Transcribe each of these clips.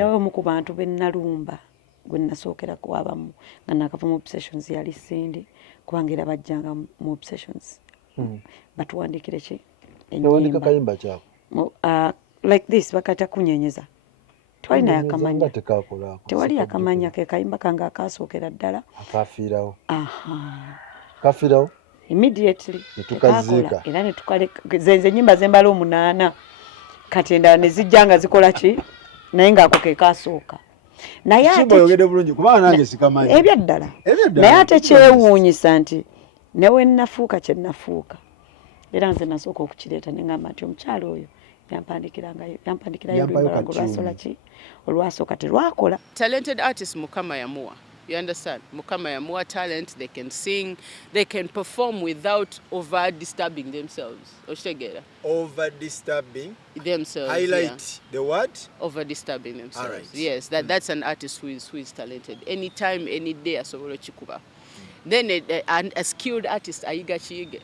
era omu ku bantu bennalumba gwe nasookera kuwabamu nga nakava mu obsessions yali Sindi kubanga era bajjanga mu obsessions batuwandikire ki enyimba kayimba kyako like this bakata kunyenyeza twalina yakamanya tewali yakamanya ke kayimba kanga akasookera ddala akafiirawo kafiirawo immediately tukaziika era ne tukaleka zenze nyimba zembala 8 kati endala ne zijjanga zikola ki naye ng'ako ke kasooka naye ate oyogedde bulungi kubanga nange sikamanyi ebyaddala naye ate kyewuunyisa nti newe nafuuka kye nafuuka era nze nasooka okukireeta ne ngamba nti omukyalo oyo yampandikirayo olwimbalango lwasola ki olwasooka terwakola. Talented artist Mukama yamuwa. You understand? Mukama yamuwa talent, they can sing, they can perform without over disturbing themselves. Oshitegera. Over disturbing themselves. Highlight the word over disturbing themselves. All right. Yes, that's an artist who is talented. Anytime, any day asobola chikuba. Then a skilled artist ayiga chiyige.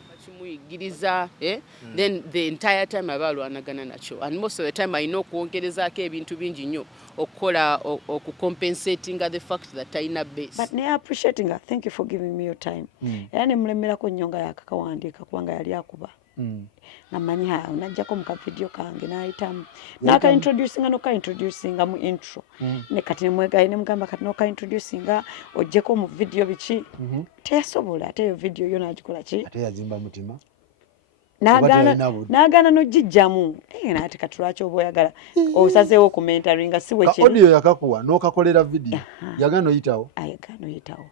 Then the entire time abalwanagana nacho, and most of the time I know kuongerezaako ebintu bingi nnyo okukola okucompensating the fact that aina base. But ne appreciating her. Thank you for giving me your time. Era ne mulemerako nnyonga yakakawandiika kubanga yali akuba namanyi najjako muka video kange n'ayitamu n'aka introducinga noka introducinga mu intro ne kati ne mwegaye ne mugamba kati noka introducinga ojjeko mu video biki teyasobola ate yo video yo n'agikola ki ate yazimba mutima n'agaana n'ogijjamu naye kati lwaki oba oyagala osazeewo ku mentoringa si bwe kiri audio yakakuwa n'okakolera video yagaana oyitawo ayagaana oyitawo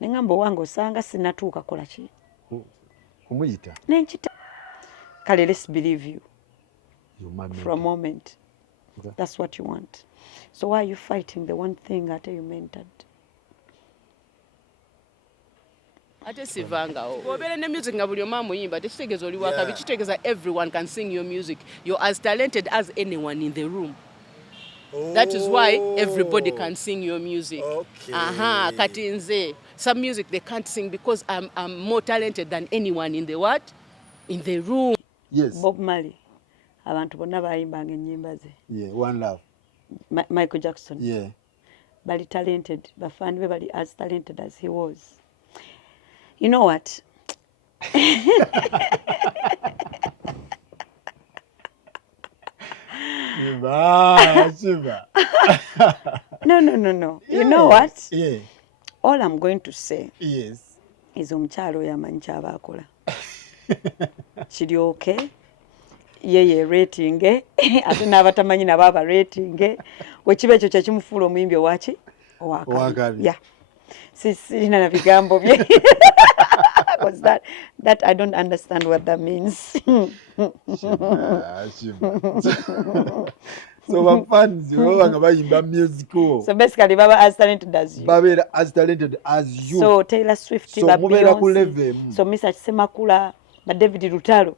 ne ngamba owange osanga sinatuuka kola ki kumuyita nenkita kale let's believe you for a moment. That's what you want. So why are you fighting the one thing that you mentored? Ate sivanga obere ne music nga buli omu muyimba tekitegeeza oli wakabi kitegeeza everyone can sing your music. You're as talented as anyone in the room. That is why everybody can sing your music. Okay. Kati nze some music they can't sing because I'm more talented than anyone in the what? In the room. Yes. Bob Marley. Abantu bonna bayimbanga ennyimba ze. Yeah, One Love. Michael Jackson. Yeah. Bali talented. Bafani be bali as talented as he was. You know what? No. Yeah. You know what? Yeah. All I'm going to say is omukyalo yamanyi kyabaakola. Kiryoke yeye rating ate n'abatamanyi nabo aba rating wekiba ekyo kyekimufuula omuyimbi owaki owakabi. Yeah. Sirina na bigambo bye. Because that I don't understand what that means. So my fans, you know, bayimba musical. So basically, baba as talented as you. Baba as talented as you. So Taylor Swift, so Beyonce. So Mr. Semakula, but David Lutalo.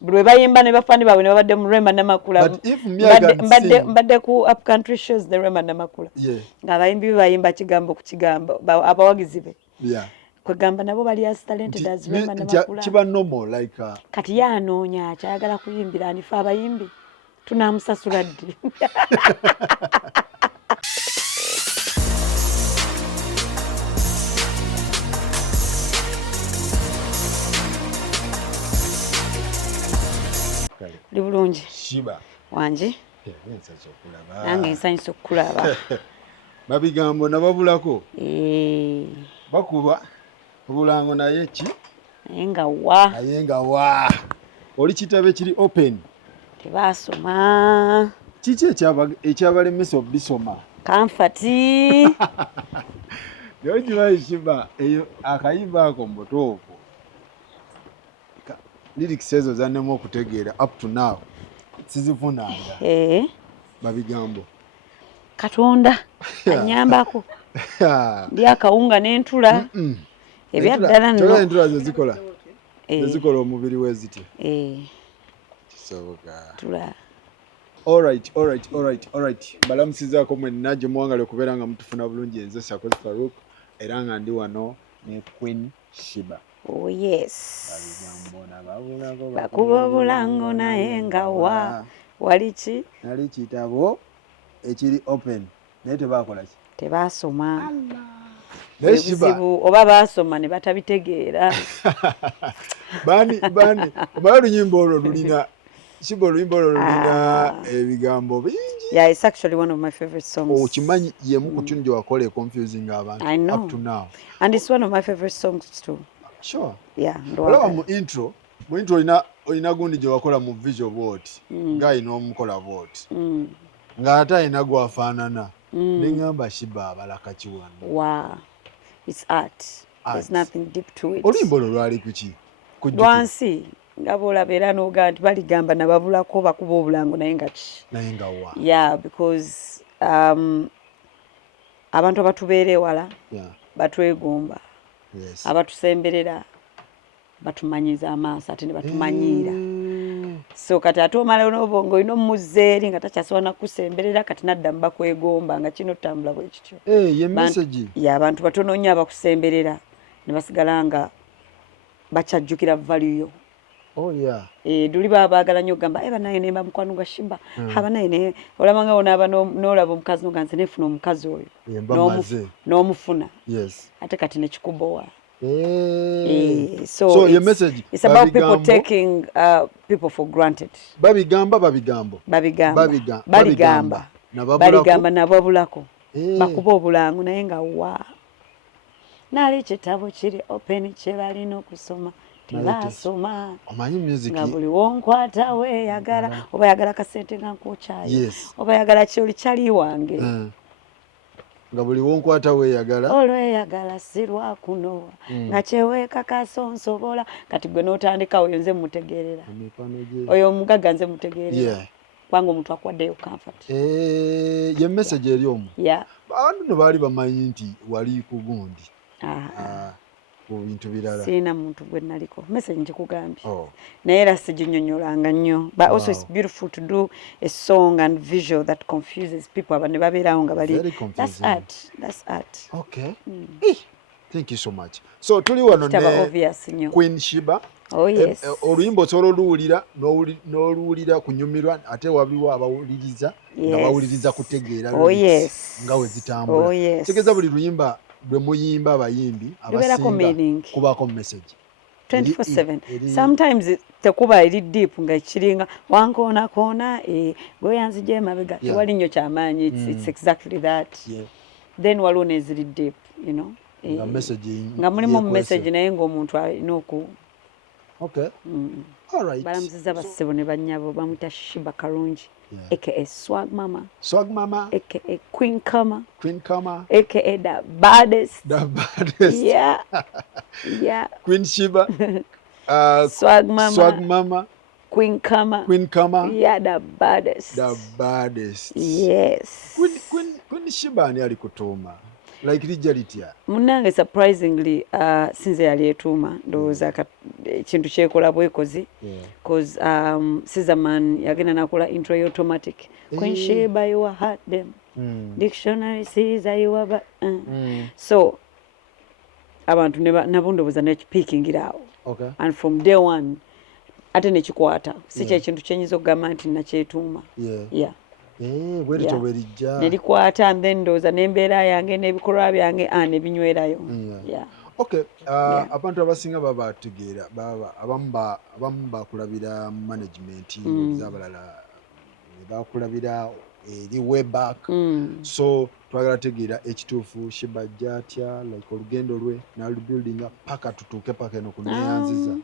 Bwe bayimba ne bafani bawe ne babadde mu Rema Namakula. But if me I can sing. Mbadde ku up country shows the Rema Namakula. Yeah. Nga bayimbi bayimba kigambo ku kigambo abawagizi be. Yeah. Kwegamba nabo bali as talented as Rema Namakula. Kiba normal like kati yanoonya kyayagala kuyimbira anifa abayimbi. Tunamusasula ddi. Li bulungi. Shiba. Wangi. Nange nsanyusa okukulaba. Babigambo nababulako. Bakuba obulango naye ki? Ayenga wa. Oli kitabe kiri open. Tebasoma. Kiki ekyabalemesa obisoma? Kamfati. Yojiba Shiba eyo akayimba ako mbotooko. Lyrics ezo zannemu okutegeera up to now. Sizifunanga. Babigambo. Katonda anyambako. Ndi akawunga n'entula. Ebyaddala nno. Entula zo zikola. Zikola omubiri weziti. Kisoboka. Tula. All right. Balamusizaako mwenna gye muwangala okubeera nga mutufuna bulungi enze Sakozi Farouk era nga ndi wano ne Queen Shiba. Oh yes. Bakuba obulango naye nga wa. Waliki? Nali kitabo ekiri open naye tebakola ki tebaasoma naye Shiba buzibu oba baasoma ne batabitegeera bani oba oluyimba olwo lulina Shiba oluyimba olwo lulina ebigambo bingi. Yeah, it's actually one of my favorite songs. Okimanyi yemu ku tuni gye wakola confusing abantu I know. up to now. And it's one of my favorite songs too. Sure. Yeah, olaba mu intro olina gundi gye wakola mu visual board ng'alina omukola board ng'ate alina gwafaanana neŋŋamba Shiba abalaka kiwano. Wow. It's art. There's nothing deep to it. Oluyimba olwo lwali kuki? Lwansi nga bw'olaba era n'ogaa nti baligamba nababulako bakuba obulango naye nga ki. Naye nga wa. Yeah, because abantu abatubeera ewala batwegomba. Yes. Abatusemberera batumanyiza amaaso ate ne batumanyiira. So kati ate omala n'obwongo olina omuzzeeri nga takyasobola nakusemberera kati nadda mu bakwegomba nga kino tambula bwe kityo. Ye message. Abantu batono nnyo abakusemberera ne basigala nga bakyajjukira valiyo. Oh yeah. Duli baagala nnyo okugamba banaye ne bamukwano gwa Shiba abanaye ne olaba nga onaaba n'olaba omukazi noga nze neefuna omukazi oyo n'omufuna. Yes. Ate kati ne kikubowa. So your message it's about people taking people for granted. Babigamba nababulako bakuba obulango naye nga wa naali ekitabo kiri open kye balina okusoma tebasoma. Omanyi music nga buli wonkwata weeyagala oba yagala kasente nga nkokyayo oba yagala kyoli kyali wange nga buli wonkwata weeyagala olweyagala si lwakunowa nga kyeweekakasa onsobola kati gwe n'otandikawo oyo nze mutegeerera oyo omugagga nze mutegeerera kubanga omuntu akwaddeyo comfort. Ye message eri omu bantu no baali bamanyi nti wali ku gundi ku bintu birala. Siina muntu gwe naliko message nkikugambye naye era siginyonyolanga nnyo but also it's beautiful to do a song and visual that confuses people aba ne babeerawo nga bali that's art. Okay. Thank you so much. So tuli wano ne Queen Shiba. Oh yes. Oluyimba osobola oluwulira n'oluwulira kunyumirwa ate wabiwa abawuliriza nga bawuliriza kutegeera nga we zitambula. Kitegeeza buli luyimba lwe muyimba abayimbi abasinga kubaako message 24/7. Sometimes tekuba eri deep nga kiringa wankoona gweyanzija emabega tewali nnyo kyamaanyi. It's exactly that. Then waliwo neziri deep, you know. Nga mulimu message naye ng'omuntu alina oku. Okay. All right. Balamuziza bassebo ne bannyabo bamuyita Shiba Karungi. aka Swag Mama, aka Queen Kama, aka the baddest. Yeah. Queen Shiba, Swag Mama, Queen Kama, yeah, the baddest. Yes. Queen Shiba ani alikutuma like lijalitia munange surprisingly since yali etuma ndowooza ekintu kyekola bwekozi cause Caesarman yagenda nakola intro automatic Queen Shiba you are hot them dictionary Caesar you are so abantu nabo ndowooza nekipikingirawo and from day one ate nekikwata si kyekintu kyenyiza okugamba nti nakyetuuma nerikwata and then ndowooza n'embeera yange n'ebikolwa byange nebinywerayo. Okay, abantu abasinga babategeera abamu bakulabira management abalala bakulabira eri wayback so twagala tegeera ekituufu Shiba jatya like olugendo lwe nalubuildinga paka tutuuke paka eno kuneyanziza.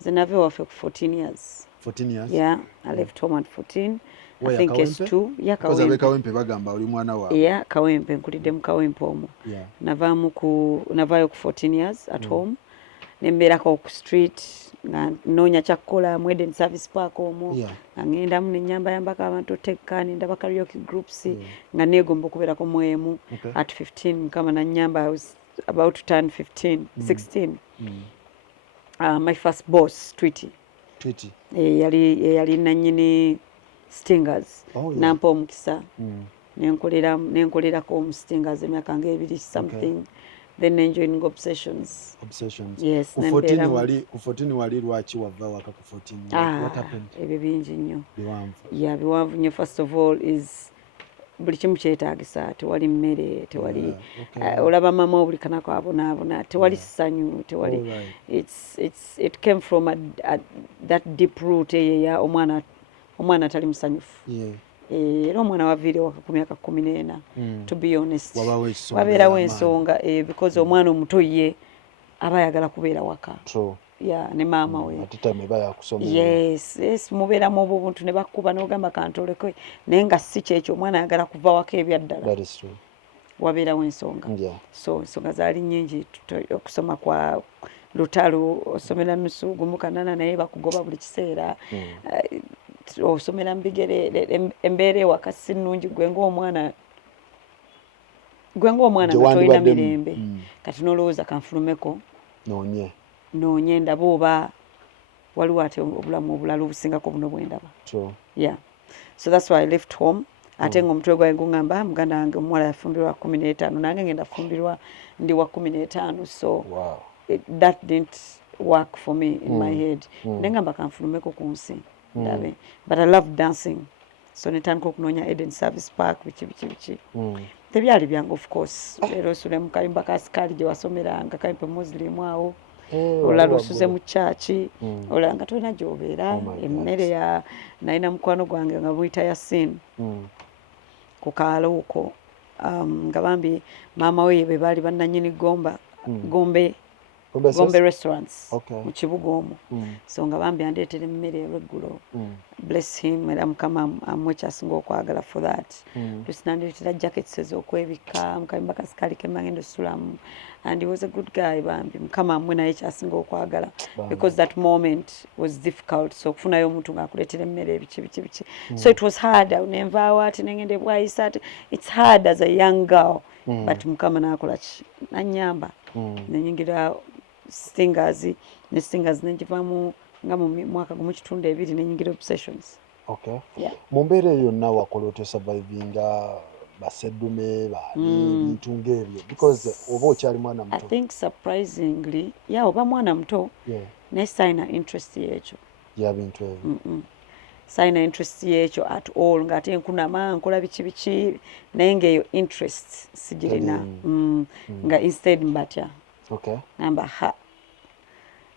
Nze nave waffe ku 14 years. 14 years? Yeah, I left home at 14. I think it's 2. Yeah, Kawempe bagamba oli mwana wawe. Yeah, Kawempe nkulidde mu Kawempe omwo. Navaayo ku 14 years at home. Nembeerako ku street nga noonya kyakukola mu Eden Service Park omwo. Nga ngendamu ne nyambayambako abantu oteekani ndaba karaoke groups nga neegomba okubeerako mu emu at 15 Mukama nannyamba. I was about to turn 16. My first boss, Tweety. Yali nannyini Stingers. Nampa omukisa nenkolerako omu Stingers emyaka nga 2 something. Then enjoying Obsessions. Yes. Ku 14 wali lwaki wava waka ku 14? What happened? Ebyo bingi nnyo. Biwanvu. Yeah, biwanvu nnyo. First of all is buli kimu kyetaagisa, tewali mmere, tewali olaba mama obulikanako abonaabona, tewali ssanyu, tewali it came from that deep root eya omwana atali musanyufu. Era omwana waviire waka ku myaka 14 to be honest wabeerawo ensonga because omwana omuto ye aba ayagala kubeera waka ne maama we yes mubeeramu obwo obuntu ne bakuba n'ogamba kantoleko naye nga si kyekyo omwana ayagala kuva waka ebyaddala wabeerawo ensonga so ensonga zaali nnyingi okusoma kwa lutalo osomera nusu gumu kanana naye bakugoba buli kiseera osomera mu bigere embeera ewaka si nnungi gwe ng'omwana nga tolina mirembe kati n'olowooza kanfulumeko noonye ndaba oba waliwo ate obulamu obulala obusingako buno bwe ndaba so that's why I left home ate ng'omutwe gwaye guŋŋamba muganda wange omuwala yafumbirwa 15 nange ngenda fumbirwa ndi wa 15 so that didn't work for me in my head nengamba kanfulumeko ku nsi ndabe but I love dancing so netandika okunoonya Eden Service Park biki tebyali byange of course leero osule mu kayumba ka sikaali gye wasomeranga kayimpe muslim awo olala osuze mu kyaki olala nga tolina gy'obeera emmere ya nalina mukwano gwange nga buyita Yasin ku kaalo okwo nga bambi maama we be baali bannannyini Gombe restaurants mu kibuga omwo so nga bambi andeetera emmere olweggulo bless him era mukama amuwe kyasinga okwagala for that tusinandeetera jackets ez'okwebika mukayumba kasikaali kemmagendo sulamu and he was a good guy bambi mukama amuwe naye kyasinga okwagala because that moment was difficult so okufunayo omuntu ng'akuleetera emmere biki so it was hard nenvaawo ati nengende bwayisa ati it's hard as a young girl but mukama n'akola ki nannyamba nenyingira stingers nenjivamu nga mu mwaka gumu kitundu 2 nenyingira obsessions mu mbeera eyo yonna wakola otya survivinga baseddume bintu ng'ebyo because oba okyali mwana muto I think surprisingly oba mwana muto naye sayina interest y'ekyo yabintu ebyo sayina interest y'ekyo at all ng'ate nkunama nkola biki naye ng'eyo interest sigirina nga instead mbatya namba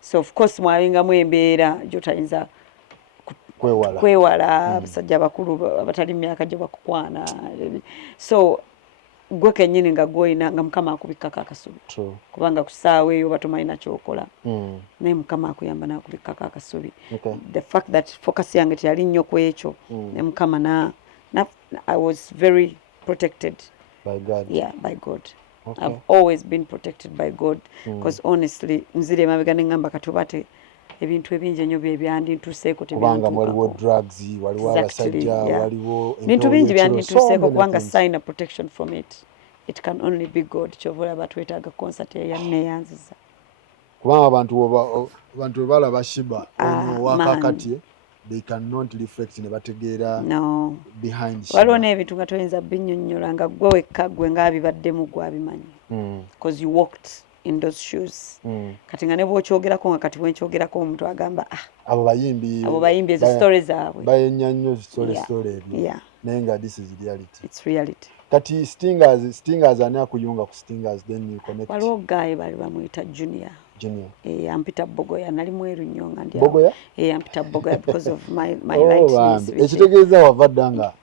so of course mwawingamu embeera gy'otayinza kwewala abasajja bakulu abatali myaka gye bakukwana so gwe kennyini nga gwoyina nga mukama akubikkako akasubi kubanga ku ssaawa eyo oba tomalina kyokola naye mukama akuyamba n'akubikkako akasubi the fact that focus yange teyali nnyo ku ekyo ne mukama I was very protected by God. I've always been protected by God because honestly nzire mabega nengamba katubate ebintu ebingi ennyo bye byandintuseeko kubanga waliwo drugs waliwo abasajja waliwo bintu bingi byandintuseeko kubanga sign a protection from it can only be God kyovola batwetaaga concert eyanneeyanziza kubanga abantu bwe balaba Shiba wakakati they cannot reflect ne bategeera behind Shiba waliwo n'ebintu nga toyinza binnyonnyola nga gwe wekka gwe ng'abibaddemu gwabimanyi because you walked in those shoes kati nga ne bw'okyogerako nga kati bwenkyogerako omuntu agamba abo bayimbi ezo story zaabwe bayenya nnyo story ebyo naye nga this is reality it's reality kati Stingers ani akuyunga ku Stingers then you connect waliwo guy bali bamuyita Junior ampita Bogoya nali mweru nnyo nga ndi Bogoya ampita Bogoya because of my lightness ekitegeeza wava ddanga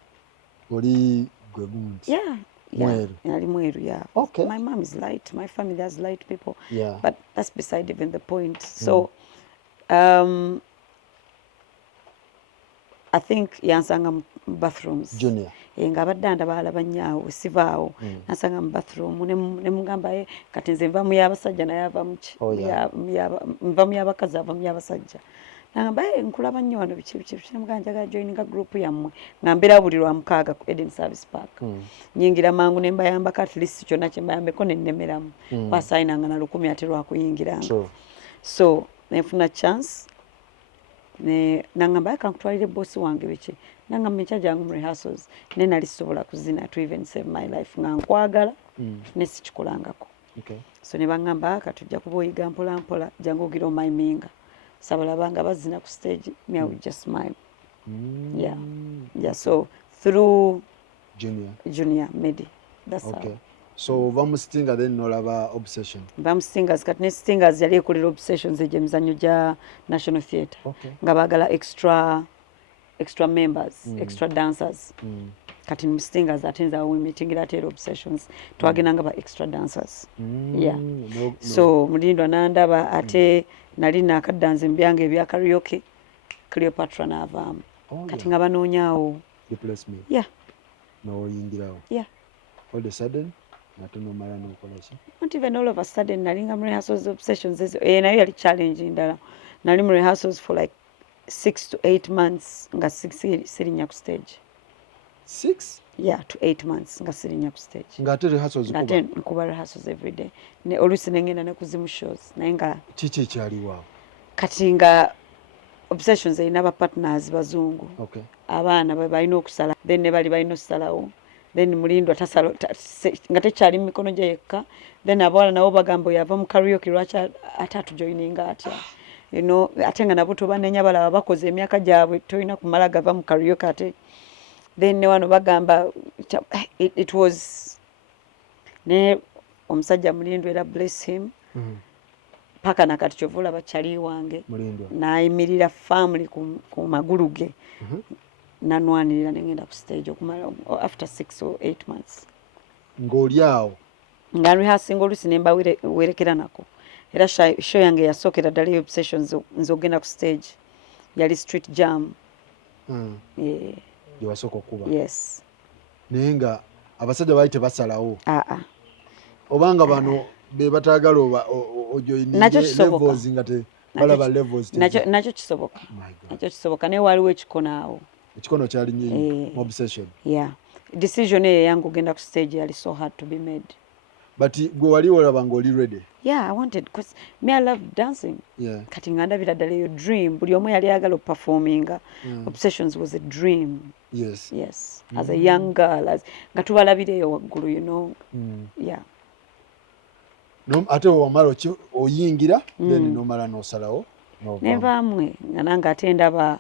oli gwe gunti nali mweru my mom is light my family has light people but that's beside even the point so I think yansanga mu bathrooms Junior nga abadde ndaba alaba nnyaawo sivaawo nansanga mu bathroom ne mugamba kati nze nva mu y'abasajja naye ava muki nva mu y'abakazi ava mu y'abasajja nagamba nkulaba nnyo wano biki nemugamba njagala joininga group yammwe nga mbeera buli lwa mukaaga ku Eden Service Park nyingira mangu ne mbayambako at least kyonna kye mbayambeko ne nnemeramu wasayinanga na 10 ate lwakuyingiranga so nenfuna chance nangamba kankutwalire bosi wange biki nangamba enkya jangu mu rehearsals ne nali sobola kuzina to even save my life nga nkwagala ne sikikolangako so ne bangamba katujja kuba oyiga mpola mpola jangu ogira omayiminga sabalabanga bazina ku stage me I would just smile so through Junior Medi. That's okay. how. So vamu Stingers then nolaba Obsession. Vamu Stingers kati ne Stingers yali ekolera Obsessions egye mizanyo gya National Theatre. Okay. Nga baagala extra members, extra dancers. Kati mu Stingers ate nze awo meetingira ate Obsessions twagenda nga ba extra dancers. Yeah. No. So Mulindwa nandaba ate nali nakaddanze mu byange ebya karaoke Cleopatra n'avaamu. Kati nga banoonyaawo. Replacement. Yeah. No oyingirawo. Yeah. All of a sudden natono mara n'okola ki? Not even all of a sudden nali nga mu rehearsals Obsessions ezo nayo yali challenge ndala. Nali mu rehearsals for like 6 to 8 months nga sirinya ku stage. 6? Yeah, to 8 months nga sirinya ku stage. Nga ate rehearsals kuba? Ate nkuba rehearsals every day. Ne oluusi nengenda ne kuzimu shows naye nga kiki ekyaliwo? Kati nga Obsessions erina ba partners bazungu. Okay. Abaana balina okusala then ne bali balina okusalawo then Mulindwa tasala nga tekyali mu mikono gye yekka then abawala nabo bagamba yava mu karaoke lwaki atatu joininga atya. You know, ate nga nabo tobanenya balaba bakoze emyaka gyabwe toyina kumala gava mu karaoke ate then ne wano bagamba it was ne omusajja Mulindwa era bless him. Paka nakati kyovula bachali wange nayimirira family ku magulu ge nanwanirira nengenda ku stage okumala after 6 or 8 months ng'oli awo nga rehearsing oluusi nemba werekera nako era show yange yasookera ddala Obsessions nzogenda ku stage yali Street Jam. Gyewasooka okuba? Yes. Naye nga abasajja baali tebasalawo? Obanga bano be bataagala ojoyininge levels nga balaba levels. Nakyo kisoboka. Nakyo kisoboka naye waliwo ekikono awo. Ekikono kyali nyingi mu Obsession. Yeah. Decision eyo yange ogenda ku stage yali so hard to be made. But gwe wali olaba ng'oli ready? Yeah, I wanted because me I love dancing. Yeah. Kati nga ndabira ddala eyo dream buli omu yali ayagala performinga. Obsessions was a dream. Yes. Yes. As a young girl nga tubalabireyo waggulu, you know. Yeah. No, ate wamala oyingira then nomala n'osalawo nenvaamwe nga nange ate ndaba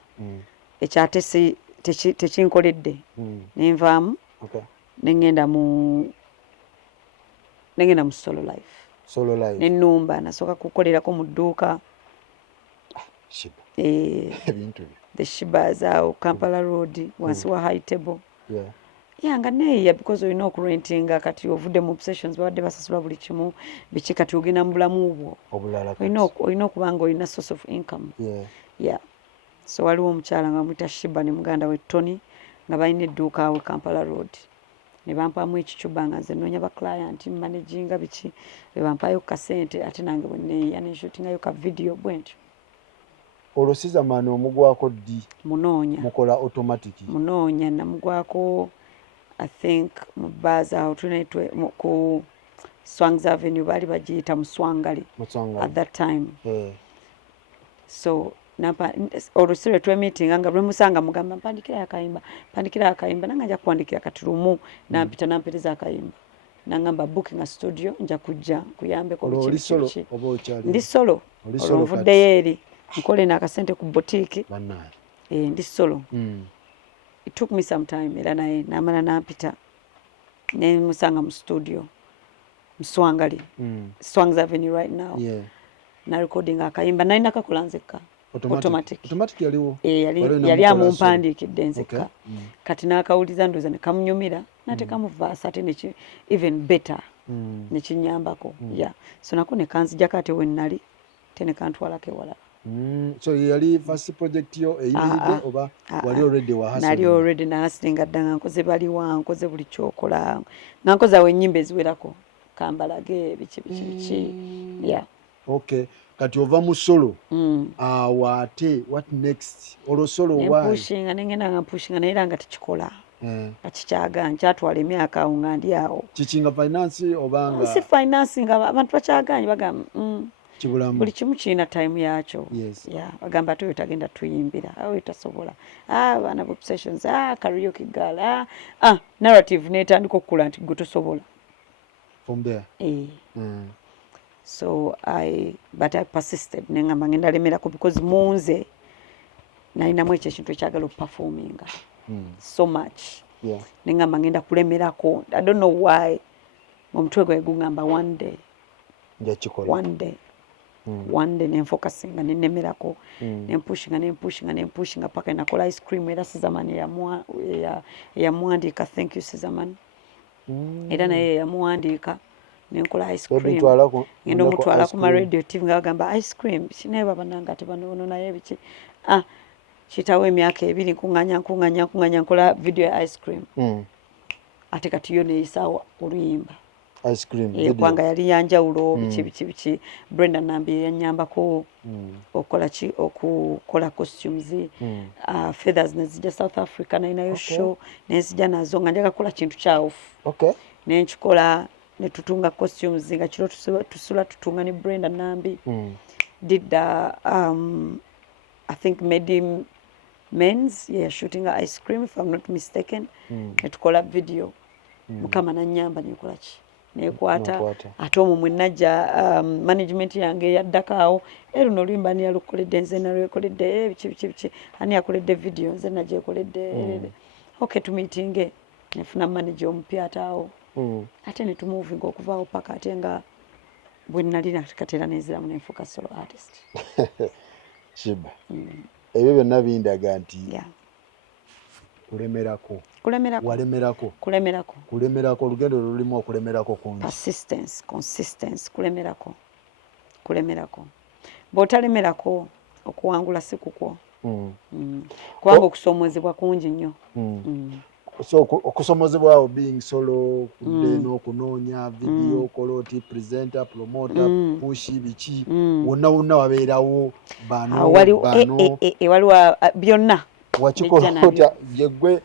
ekyate tekinkoledde nenvaamu nengenda mu solo life nenumba nasooka kukolerako mu dduuka the Shibas awo Kampala Road wansi wa High Table. Yeah, nga neeya because olina okurentinga kati ovudde mu Obsessions babadde basasula buli kimu biki kati ogenda mu bulamu bwo olina okuba nga olina source of income. Yeah. So waliwo omukyala nga mwita Shiba ne muganda we Tony nga balina edduuka awo Kampala Road ne bampamu ekicuba nga nze noonya ba client managinga biki be bampayo kasente ate nange bwe neeya ne shootingayo ka video bwentyo. Olwo Sizamani omugwako ddi mukola automatic? Munoonya namugwako I think mu bars awo ku Swangs Avenue bali bagiyita Muswangali at that time. So olwesire twemeetinga nga bwe musanga mugamba mpandikira akayimba nanga nja kuwandikira kati lumu nampita nampereza akayimba nangamba booking a studio nja kujja kuyambeko biki ndi solo olwonvuddeyo eri nkole n'akasente ku boutique ndi solo. It took me some time era naye namala nampita ne musanga mu studio Muswangali Swangs Avenue right now. Na recording akayimba nali nakakola nzekka automatic yaliwo yali amumpandiikidde nzekka kati nakawuliza ndoza ne kamunyumira nateka mu verse ate even better nekinyambako. Yeah, so nako ne kanzijako ate wennali tene kantwalako ewala. So yali first project yo eyimide oba wali already wa hustle? Nali already na hustling nga nkoze baliwa nkoze buli kyokola nga nkoze awo ennyimba eziwerako kambalage biki. Yeah. Okay. Kati ova mu solo ate what next? Olwo solo why? Pushinga nengenda nga pushinga naye nga tekikola kakikyaganya kyatwala emyaka awo nga ndi awo kikinga finance obanga si finance nga abantu bakyaganya bagamba kibulamu buli kimu kirina time yakyo. Yeah, bagamba ate tagenda tuyimbira awo tasobola abaana bu Obsessions karaoke girl narrative netandika okukula nti gwe tosobola from there. So but I persisted nengamba ngenda lemerako because munze nalinamu ekyo ekintu ekyagala okuperforminga so much nengamba ngenda kulemerako. I don't know why omutwe gwe gungamba one day nenfocusinga nenemerako nempushinga paka nakola ice cream era Sizamani yamuwandiika thank you Sizamani era naye yamuwandiika nenkola ice cream ngenda omutwala ku radio TV nga bagamba ice cream kinaye babananga tebanono naye biki kitawo emyaka 2 nkunganya nkola video ya ice cream ate kati yo neyisawo oluyimba ice cream video kwanga yali yanjawulo biki Brenda Nambi yanyambako okukola costumes feathers nezija South Africa nayo show nezija nazo nga njaga kukola kintu kya off nenchikola netutunga costumes nga kiro tusula tutunga ni Brenda Nambi did I think made men's shooting ice cream if I'm not mistaken netukola video mukama nanyamba nikola ki nekwata ate omwo mwenajja management yange yaddakaawo eruno oluyimba ni yalukoledde nze nalukoledde biki ani yakoledde video nze najekoledde okay tumitinge nefuna manager omupya ataawo ate netumuvinga okuvaawo paka ate nga bwe nali nakatera neziramu nenfuuka solo artist. Shiba ebyo byonna bindaga nti kulemerako olugendo lulimu okulemerako kungi persistence kulemerako bw'otalemerako okuwangula si kukwo kubanga okusomozebwa kungi nnyo so okusomozebwa being solo n'okunoonya video kola oti presenter promoter push biki wonna wabeerawo waliwo byonna wakikola gwe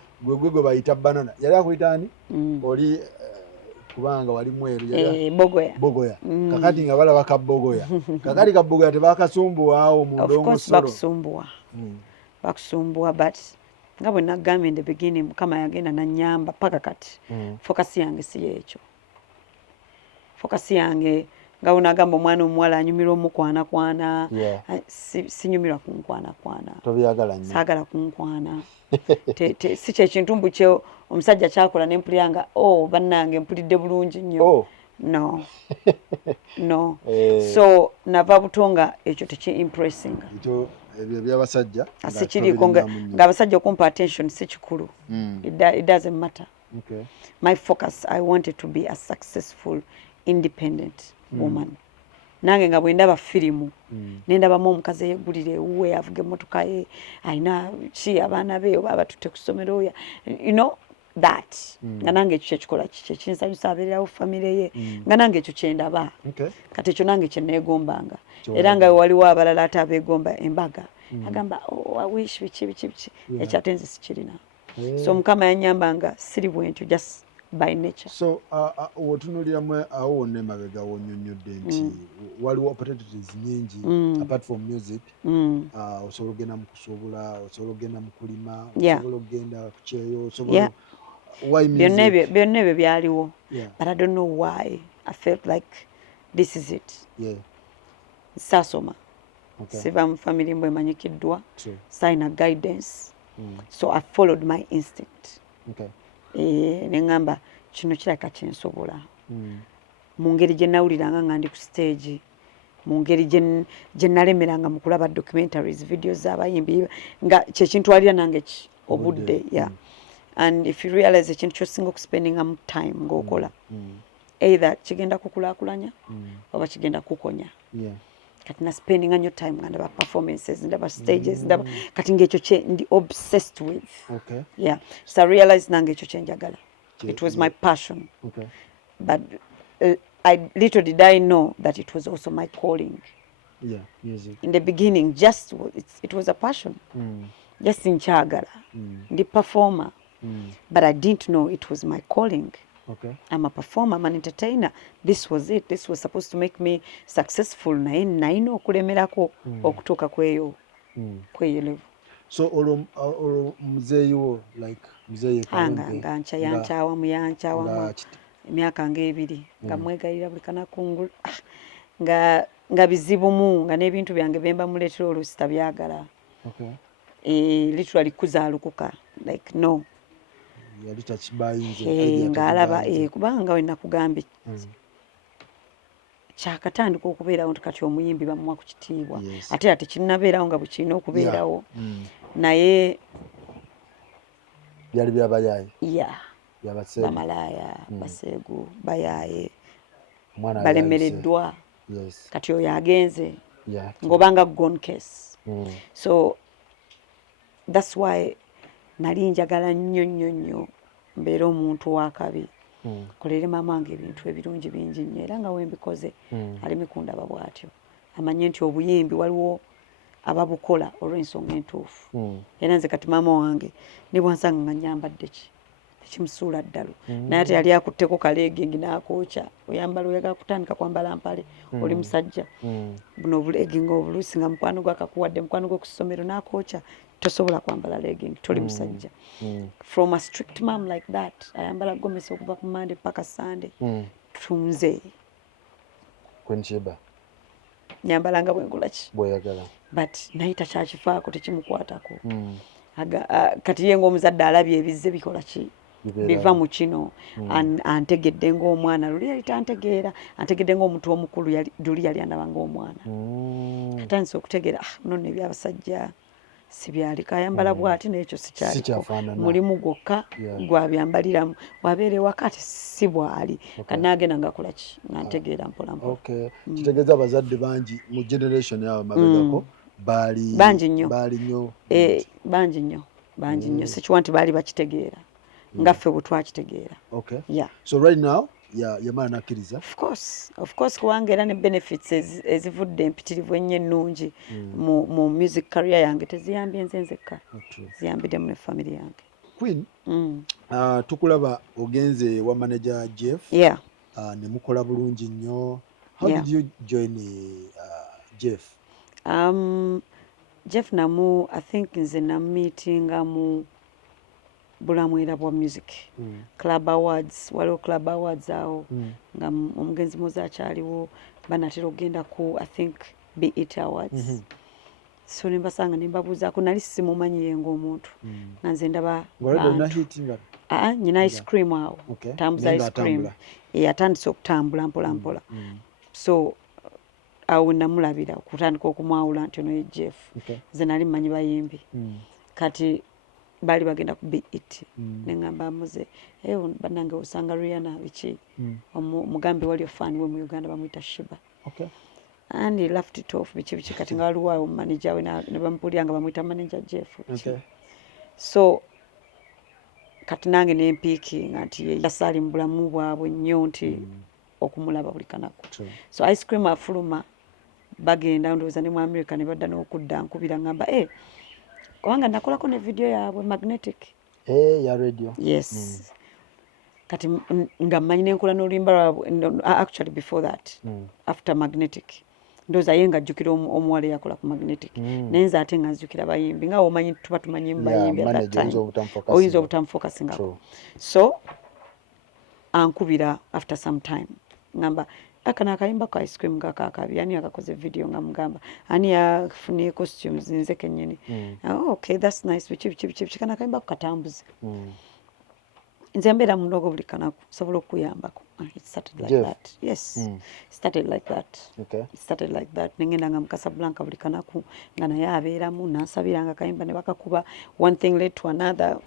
bayita banana yali akuyitaani oli kubanga wali mweru bogoya kakati nga balaba kabogoya kakati kabogoya tebakasumbuwaawo mu ndongo solo bakusumbuwa but nga bwe nagambye in the beginning mukama yagenda nanyamba paka kati focus yange si ekyo focus yange nga unagamba omwana omuwala anyumirwa omukwana sinyumirwa kunkwana saagala kunkwana si kyekintu mbu kye omusajja kyakola nempuliranga bannange mpulidde bulungi nnyo no so nava butonga ekyo tekiimpressinga ebyo byabasajja sikiriko ng'abasajja okumpa attention si kikulu it doesn't matter my focus I wanted to be a successful independent woman nange nga bwendaba firimu nendabamu omukazi eyeggulira ewuwe avuga emmotoka ye ayina ki abaana be oba abatutte ku ssomero you know that nga nange ekyo kyekikola kyekinsanyusa abeererawo famire ye nga nange ekyo kyendaba kati ekyo nange kyeneegombanga era nga waliwo abalala ate abeegomba embaga agamba awish biki ekyate nze sikirina so mukama yanyambanga siri bwentyo just by nature. So otunuliramu awo wonna emabega wonyonyodde nti waliwo opportunities nyingi apart from music osobola ogenda mu kusobola osobola ogenda mu kulima osobola ogenda ku kyeyo osobola why music byonna ebyo byaliwo but I don't know why I felt like this is it sasoma siva mu family mbwe emanyikiddwa sayina guidance so I followed my instinct nengamba kino kiraka kyensobola mu ngeri gye nawuliranga nga ndi ku stage mu ngeri gye nalemeranga mu kulaba documentaries videos z'abayimbi nga kyekintwalira nange obudde and if you realize ekintu kyosinga okuspendinga mu time ng'okola either kigenda kukulaakulanya oba kigenda kukonya kati na spendinga nnyo time nga ndaba performances ndaba stages ndaba kati ng'ekyo ndi obsessed with so I realized nange ekyo kyenjagala it was my passion but little did I know that it was also my calling music in the beginning it was a passion just nkyagala ndi performer but I didn't know it was my calling. I'm a performer, I'm an entertainer. This was it. This was supposed to make me successful. Naino okulemerako okutuuka kweyo level. So muzeeyo like muzeeye nga yankyawamu emyaka nga 2 nga mwegayirira buli kanakungulu nga bizibumu nga n'ebintu byange bemba muleetera oluusi tabyagala literally kuzaalukuka like no yali takibayinze ng'alaba kubanga we nakugambye kyakatandika okubeerawo nti kati omuyimbi bamuwa ku kitiibwa ate ate kinnabeerawo nga bwe kirina okubeerawo naye byali byabayaaye bamalaaya baseegu bayaaye balemereddwa kati oyo agenze ng'obanga gone case so that's why nali njagala nnyo mbeera omuntu wakabi kolere maama wange ebintu ebirungi bingi nnyo era nga wembikoze ali mikundaba bw'atyo amanye nti obuyimbi waliwo ababukola olw'ensonga entuufu era nze kati maama wange ne bwansanga nga nyambadde tekimusuula ddalo naye ate yali akutteko kaleegingi n'akookya oyambala oyagala kutandika kwambala mpale oli musajja buno obuleegingi obuluusi nga mukwano gwe akakuwadde mukwano gwe ku ssomero n'akookya tosobola kwambala legging toli musajja from a strict mom like that ayambala gomesi okuva ku Monday paka Sunday tunze kwenchiba nyambala nga bwenkola ki bweyagala but nayita kyakifaako tekimukwatako kati ye ng'omuzadde alabye ebizze bikola ki biva mu kino antegedde ng'omwana luli yali tantegeera antegedde ng'omuntu omukulu luli yali andaba ng'omwana katandise okutegeera nonno ebyabasajja sibyalika ayambala bw'ati n'ekyo sikyaliko mulimu gwokka gwabyambaliramu wabeere wakati si bwali kanaagenda ngakola ki nantegeera mpola kitegeeza abazadde bangi mu generation yabo mabegako bangi nnyo sikiwa nti baali bakitegeera nga ffe bwe twakitegeera so right now yamala nakkiriza of course kubanga era ne benefits ezivudde empitirivu ennyo ennungi mu music career yange teziyambye nze nzekka ziyambiddemu ne family yange Queen tukulaba ogenze wa manager Jeff ne mukola bulungi nnyo how did you join Jeff Jeff namu I think nze namumeetinga mu bulamwera bwa music club awards waliwo club awards awo nga omugenzi moza akyaliwo banatera okugenda ku I think BET awards so nimbasanga nimbabuuzaako nali simumanyi ye ng'omuntu nga nze ndaba nyina ice cream awo tambuza ice cream atandise okutambula mpola so awo namulabira okutandika okumwawula nti ono ye Jeff nze nali mmanyi bayimbi kati bali bagenda ku BET nengamba muze bannange osanga Rihanna biki omugambi wali ofaani we mu Uganda bamuyita Shiba and he left it off biki kati nga waliwo awo manager we ne bampulira nga bamuyita manager Jeff so kati nange nempiiki nga nti ye yasaali mu bulamu bwabwe nnyo nti okumulaba buli kanaku so ice cream afuluma bagenda ndowooza ne mu America ne badda n'okudda nkubira ngamba kubanga nakolako ne video yaabwe Magnetic ya radio yes kati nga mmanyi nenkola n'oluyimba lwabwe actually before that after Magnetic ndowooza ye nga ajjukira omuwala yakola ku Magnetic naye nze ate nga nzijukira bayimbi nga omanyi tuba tumanyi bayimbi oyinza obutamufokasinga so ankubira after some time ngamba akana akayimba ka ice cream kakakabi yani akakoze video nga mugamba ani yafunye costumes nze kenyini okay that's nice bichi kana akayimba katambuze nze mbera munogo buli kana sobola okuyambako it started like that yes started like that it started like that nengenda nga mukasa Blanca buli kana ku nga naye abeeramu nansabiranga akayimba ne bakakuba one thing led to another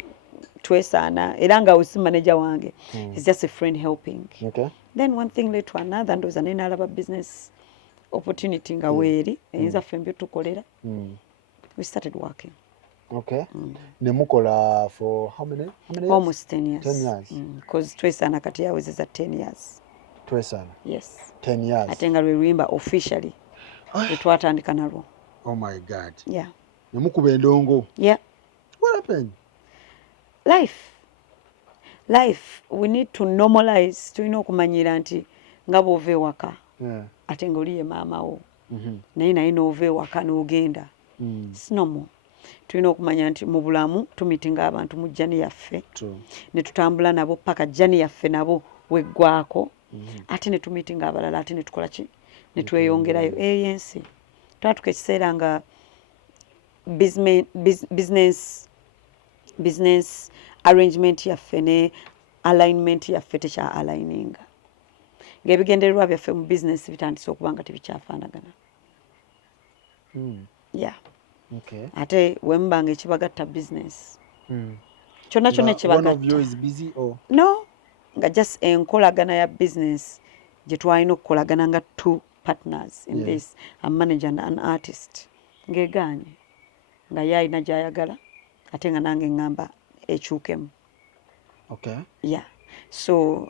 twesana era nga usi manager wange is just a friend helping then one thing led to another ndoza nene alaba business opportunity nga weeri eyinza fembe tukolera we started working nemukola for how many years? Almost 10 years 10 years because twesana kati yawezeza 10 years twesana yes 10 years ate nga lweluyimba officially twatandika nalwo oh my god yeah nemukuba endongo what happened life we need to normalize tulina okumanyira nti nga bw'ova ewaka ate nga oliye maama wo naye n'ova ewaka n'ogenda it's normal tulina okumanya nti mu bulamu tumitinga abantu mu jjani yaffe ne tutambula nabo paka jjani yaffe nabo weggwako ate ne tumitinga abalala ate ne tukola ki ne tweyongerayo yensi twatuka ekiseera nga business business arrangement yaffe ne alignment yaffe tekya aligninga ng'ebigendererwa byaffe mu business bitandise okuba nga tebikyafaanagana. Yeah. Okay. Ate wemba nga ekibagatta business kyonna kyonna ekibagatta. One of you is busy or? No, nga just enkolagana ya business gye twalina okukolagana nga two partners in this, a manager and an artist, ng'egaanye nga ye alina gy'ayagala ate nga nange ngamba ekyukemu. Okay. Yeah. So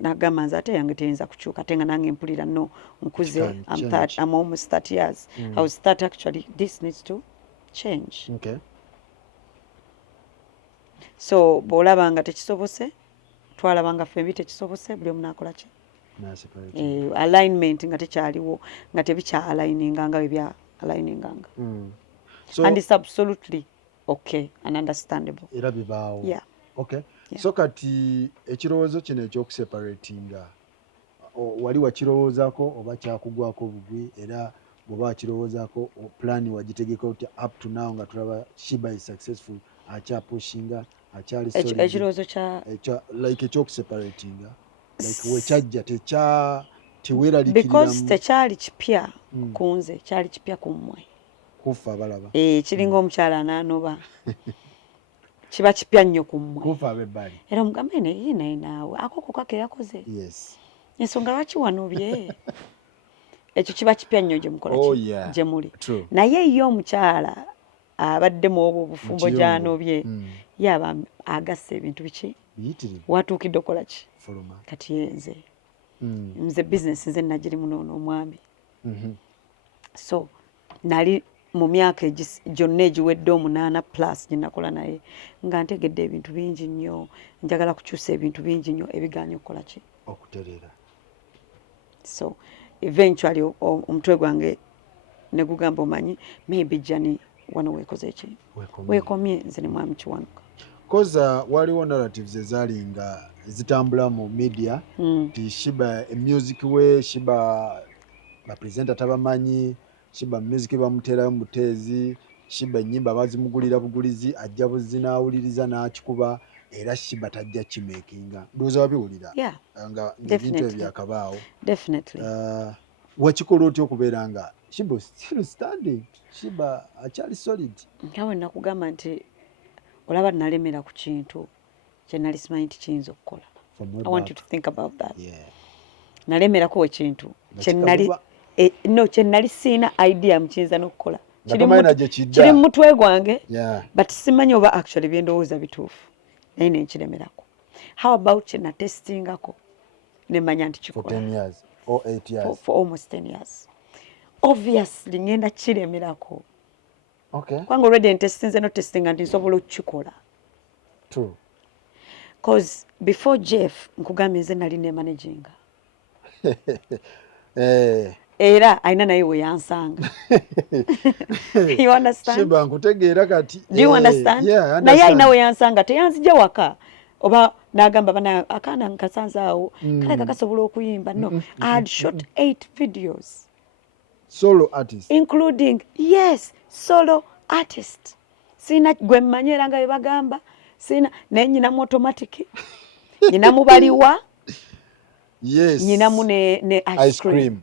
nagamba nze ate yange teyinza kukyuka ate nga nange mpulira no nkuze, I'm almost 30 years. I was 30 actually. This needs to change. Okay. So bw'olaba nga tekisobose twalaba nga ffe tekisobose buli omu naakola ki? Alignment nga tekyaliwo nga tebikya aligninga nga bwe aligninga. So, and it's absolutely okay and understandable. Era bibaawo. Yeah. Okay. Yeah. So kati ekirowoozo kino ekyokuseparatinga wali wakirowoozaako oba kyakugwako bugwi era bw'oba wakirowoozaako plan wagitegeka oti up to now nga tulaba Shiba is successful akyapushinga akyali solid. Ekirowoozo kya like ekyokuseparatinga like wekyajja teweeralikiriramu because tekyali kipya ku nze kyali kipya ku mmwe kufa abalaba kiringa omukyala anaanoba kiba kipya nnyo ku mmwe kufa abebbali era omugambe naye naawe akoko kake yakoze ensonga lwaki wanobye ekyo kiba kipya nnyo gye mukola gye muli naye ye omukyala abaddemu obwo obufumbo gy'anobye yaba agassa ebintu biki watuukidde okola ki kati yenze nze bizinesi nze nagirimu n'omwami so nali mu myaka gyonna egiwedde 8 plus gye nakola naye nga ntegedde ebintu bingi nnyo njagala kukyusa ebintu bingi nnyo ebiganya okukola ki okutereera. So eventually omutwe gwange ne gugamba omanyi maybe Jani wano weekoze ki weekomye nze ne mwami Kiwanuka. Koza waliwo narratives ezaali nga zitambula mu media ti Shiba music we Shiba bapresenta tabamanyi Shiba music bamuterayo muteezi Shiba ennyimba bazimugulira bugulizi ajja buzinaawuliriza n'akikuba era Shiba tajja kimekinga ndowooza wabiwulira nga ebintu ebyakabaawo wakikola otya okubeera nga Shiba still standing Shiba akyali solid nga we nakugamba nti olaba nalemera ku kintu kye nali simanyi nti kiyinza okukola. I want you to think about that. Nalemerako ekintu kye nali siina idea mukiyinza n'okukola kiri mu mutwe gwange but simanyi oba actually byendowooza bituufu naye nenkiremerako. How about kye natestingako nemanya nti kikola for 10 years or 8 years for almost 10 years obviously ngenda kiremerako. Okay. Kwanga already ntestinze no testinga nti nsobola okukikola. True. Cause before Jeff nkugambye nze nali ne managinga. Era aina naye we yansanga. You understand? Shiba nkutegeera kati. Do you understand? Yeah, I understand. Naye aina we yansanga teyanzija waka. Oba nagamba bana akana nkasanza awo kale kakasobola okuyimba. No, I had shot 8 videos. Solo artist. Including, yes, solo artist. Sina gwe mmanyera nga bebagamba. Sina naye nyinamu automatic. Nyinamu baliwa. Yes. Nyinamu ne ice cream.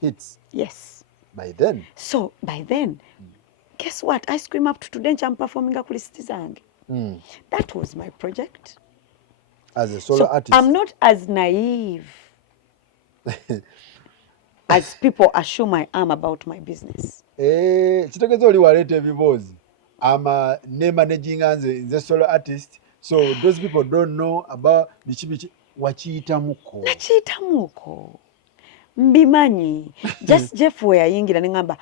Hits. Yes. By then. So, by then, guess what? Ice cream up to today I'm performing ku listi zange. That was my project. As a solo artist. I'm not as naive as people assume I am about my business. Kitegeeza oli waleeta ebiboozi. I'm ne managing nze solo artist. So those people don't know about biki wakiyitamuko. Nakiyitamuko. Mbimanyi. Just Jeff we yayingira ne ngamba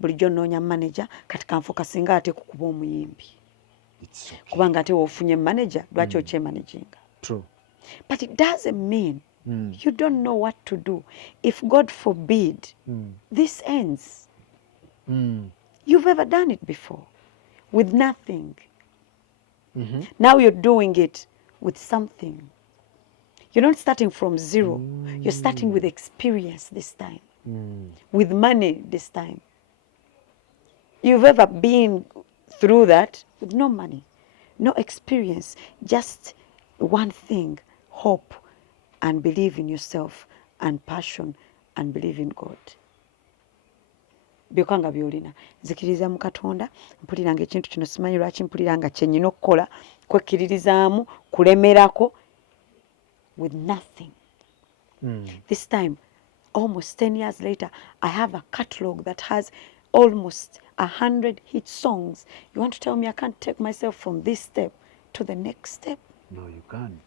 bulijjo nnoonya manager kati kanfokasinga ate kukuba omuyimbi. Kubanga ate wofunye manager lwaki okyemanaginga. True. But it doesn't mean you don't know what to do. If God forbid this ends, you've ever done it before with nothing. Now you're doing it with something. You're not starting from zero. You're starting with experience this time, with money this time. You've ever been through that with no money, no experience, just one thing, hope and believe in yourself and passion and believe in God. Byokka nga byolina zikiriza mu Katonda, mpuliranga ekintu kino simanyi lwaki mpuliranga kyenyina okukola, kwekkiririzaamu kulemerako with nothing. This time, almost 10 years later, I have a catalogue that has almost 100 hit songs. You want to tell me I can't take myself from this step to the next step? No, you can't.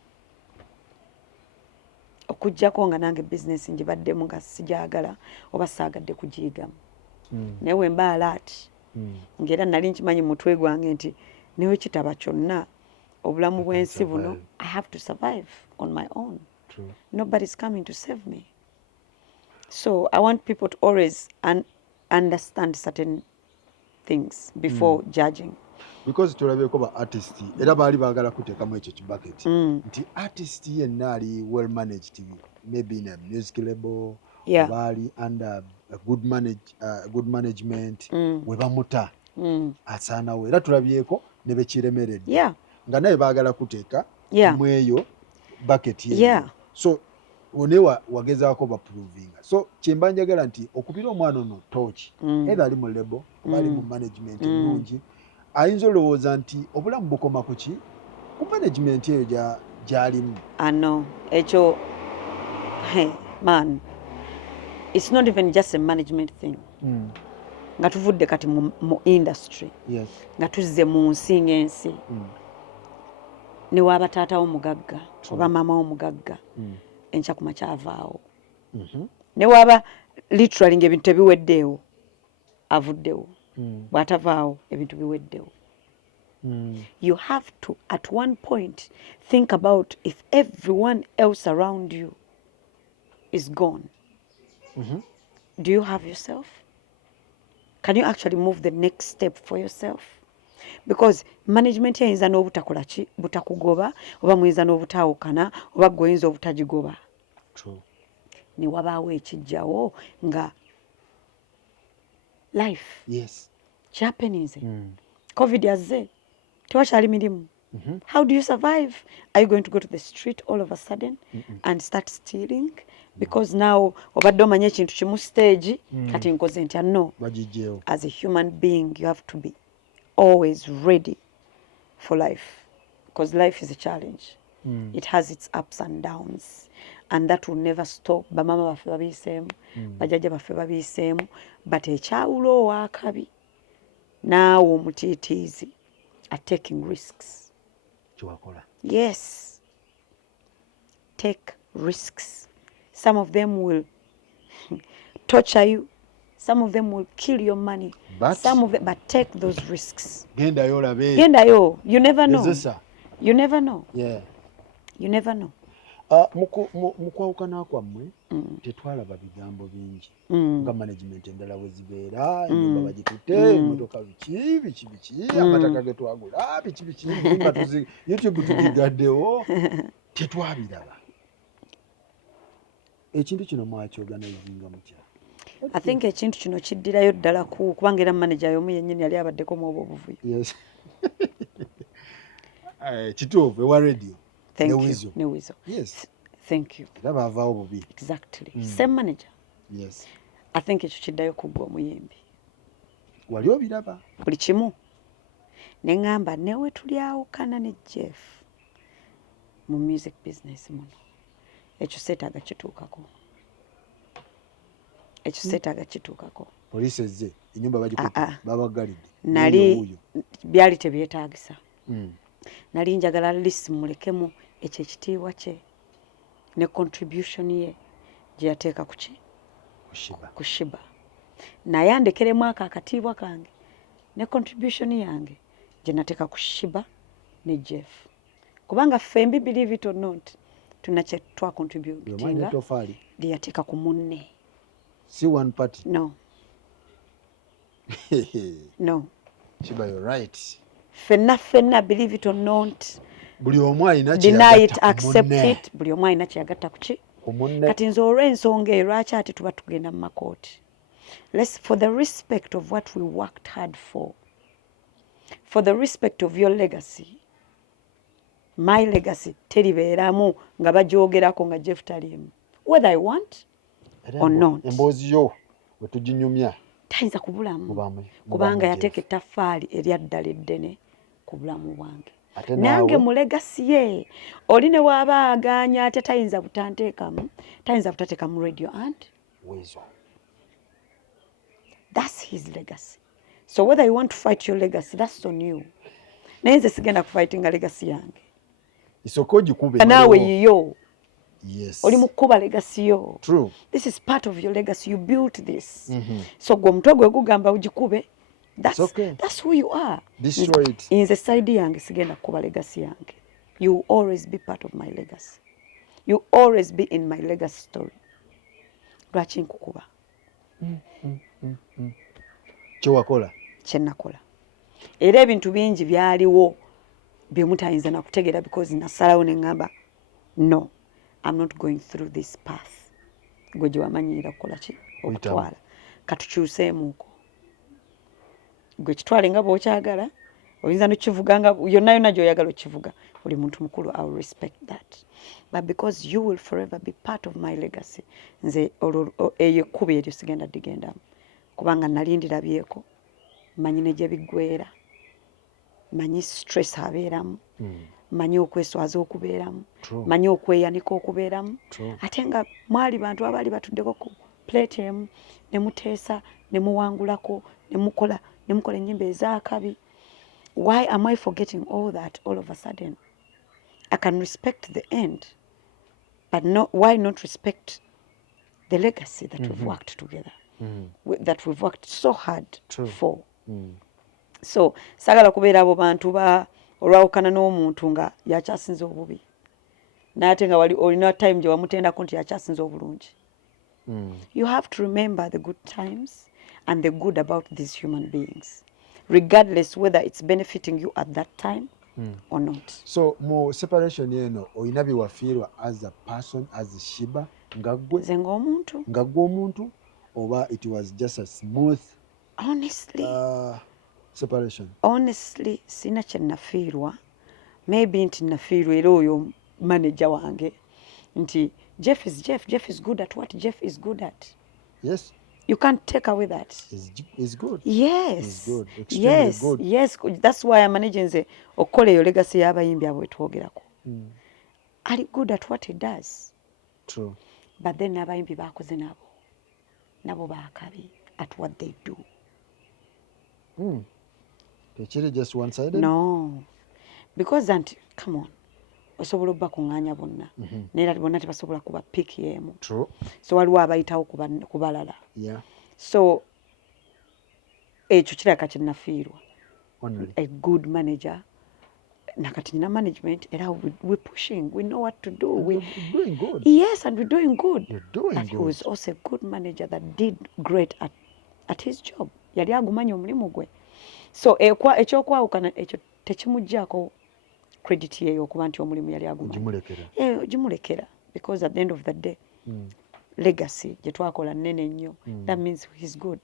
Okujjako nga nange business njibaddemu nga sijaagala oba saagadde kugiyigamu. Naye we mba alert ng'era nali nkimanyi mu mutwe gwange nti newe kitaba kyonna obulamu bw'ensi buno, I have to survive on my own. True. Nobody's coming to save me. So I want people to always understand certain things before judging. Because tulabyeko ba artist era baali baagala kuteekamu ekyo kibucket nti artist yenna ali well managed, maybe in a music label, baali under a good management, we bamuta asaanawo. Era tulabyeko ne bekiremeredde nga naye baagala kuteeka mu eyo bucket yeyo. So one wagezaako baprovinga. So kyemba njagala nti okubira omwana ono torch either ali mu label oba ali mu management ennungi, ayinza olowooza nti obulamu bukoma ku ki? Ku management eyo gy'alimu. Ano ekyo man, it's not even just a management thing. Nga tuvudde kati mu industry, nga tuzze mu nsi ng'ensi, ne waaba taata w'omugagga oba maama w'omugagga, enkya ku makya avaawo. Ne waaba literally ng'ebintu tebiweddeewo, avuddewo. Bw'atavaawo ebintu biweddewo. You have to at one point think about if everyone else around you is gone. Do you have yourself? Can you actually move the next step for yourself? Because management yayinza n'obutakola ki butakugoba oba muyinza n'obutaawukana oba gweoyinza obutagigoba. True. Ne wabaawo ekijjawo nga life. Yes. Japanese. COVID yazze. Tewakyali mirimu. How do you survive? Are you going to go to the street all of a sudden and start stealing? Because now obadde omanye ekintu kimu stage kati nkoze ntya? No. As a human being you have to be always ready for life, because life is a challenge. It has its ups and downs, and that will never stop. Bamama baffe babiyiseemu, bajjajja baffe babiyiseemu, but ekyawula ow'akabi naawe omutiitiizi are taking risks. Yes, take risks. Some of them will torture you, some of them will kill your money, but take those risks. Gendayo, you never know. You never know. Yeah. You never know. Mukwawukana kwammwe tetwalaba bigambo bingi nga management endala we zibeera, ennyumba bagitutte, emmotoka biki amataka ge twagula biki nga YouTube tugigaddewo, tetwabiraba. Ekintu kino mwakyorganizinga mutya? I think ekintu kino kiddirayo ddala kubanga era manager y'omu yennyini yali abaddeko mu obwo obuvuyo. Yes. Kituufu ewa radio. Thank you. Newizo. Yes. Thank you. Era baavaawo bubi. Exactly. Same manager. Yes. I think ekyo kiddayo kuggwa omuyimbi. Wali obiraba? Buli kimu. Ne ŋŋamba newe tulyawukana ne Jeff mu music business muno. Ekyo seetaaga kituukako. Poliisi ezze ennyumba bagikutte babagalidde. Nali byali tebyetaagisa. Nali njagala list mulekemu ekyo ekitiibwa kye ne contribution ye gye yateeka ku ki? Ku Shiba. Naye andekeremu ako akatiibwa kange ne contribution yange gye nateeka ku Shiba ne Jeff. Kubanga fembi believe it or not tuna kye twa contributinga gye yateeka ku munne. See one party? No. No. Shiba, you're right. Fenna, believe it or not, buli omu alina deny it, accept it, buli omu alina kyeyagatta ku ki? Kati nze olw'ensonga eyo lwaki ate tuba tugenda mu makooti? For the respect of what we worked hard for, for the respect of your legacy, my legacy teribeeramu nga bajoogerako nga Jeff taliimu, whether I want or not. Emboozi yo bwe tuginyumya tayinza kubulamu kubanga yateeka ettaffaali eryaddala eddene ku bulamu bwange. Nange mu legacy ye oli ne waaba aganya ate tayinza butanteekamu, tayinza butateekamu radio and wezo. That's his legacy. So whether you want to fight your legacy, that's on you. Naye nze sigenda kufightinga legacy yange. Isoko gikube naawe yiyo. Yes. Oli mu kuba legacy yo. True. This is part of your legacy. You built this. So gwe omutwe gwe gugamba ugikube. That's who you are. Destroy it. Nze side yange sigenda kuba legacy yange. You will always be part of my legacy. You always be in my legacy story. Lwaki nkukuba? Kyewakola? Kyenakola. Era ebintu bingi byaliwo bye mutayinza na kutegeera because nasalawo ne ngamba no, I'm not going through this path. Gwe gye wamanyira kukola ki? Okutwala. Katukyuseemuuko. Gwe kitwale nga bw'okyagala, oyinza n'okivuga nga yonna yonna gy'oyagala okivuga. Oli muntu mukulu, I will respect that. But because you will forever be part of my legacy, nze eyo ekkubo eryo sigenda digendamu. Kubanga nali ndirabyeko, manyi ne gye biggweera, manyi stress abeeramu, manyi okweswaza okubeeramu, manyi okweyanika okubeeramu. Ate nga mwali bantu abaali batuddeko ku plate emu ne muteesa ne muwangulako ne mukola ennyimba ez'akabi. Why am I forgetting all that all of a sudden? I can respect the end, but why not respect the legacy that we've worked together, that we've worked so hard for? So sagala kubeera abo bantu olwawukana n'omuntu nga yakyasinza obubi n'ate nga olina time gye wamutendako nti yakyasinza obulungi. You have to remember the good times and the good about these human beings, regardless whether it's benefiting you at that time or not. So mu separation eno oyina bye wafiirwa as a person, as a Shiba, nga gwe omuntu oba it was just a smooth separation? Honestly, sina kye nafiirwa. Maybe nti nafiirwa era oyo manager wange nti Jeff is good at what Jeff is good at. Yes. You can't take away that. He's good. Yes. He's good. Extremely good. Yes. That's why I'm managing the okukola eyo legacy y'abayimbi abo etwogerako. Ali good at what he does. True. But then abayimbi bakoze nabo bakabi at what they do. Techiri just one-sided? No. Because come on. Osobola obba kuŋŋaanya bonna. Naye bonna tebasobola kuba pick y'emu. True. So waliwo abayitawo ku balala. Yeah. So ekyo kiraka kye nafiirwa. Only. A good manager. Nakati nina management era we're pushing. We know what to do. We're doing good. Yes, and we're doing good. You're doing but good. He was also a good manager that did great at his job. Yali agumanya omulimu gwe. So ekyokwawukana ekyo tekimuggyako credit yeyo okuba nti omulimu yali agumanya. Ogimulekera. Because at the end of the day, legacy gye twakola nnene nnyo. That means he's good.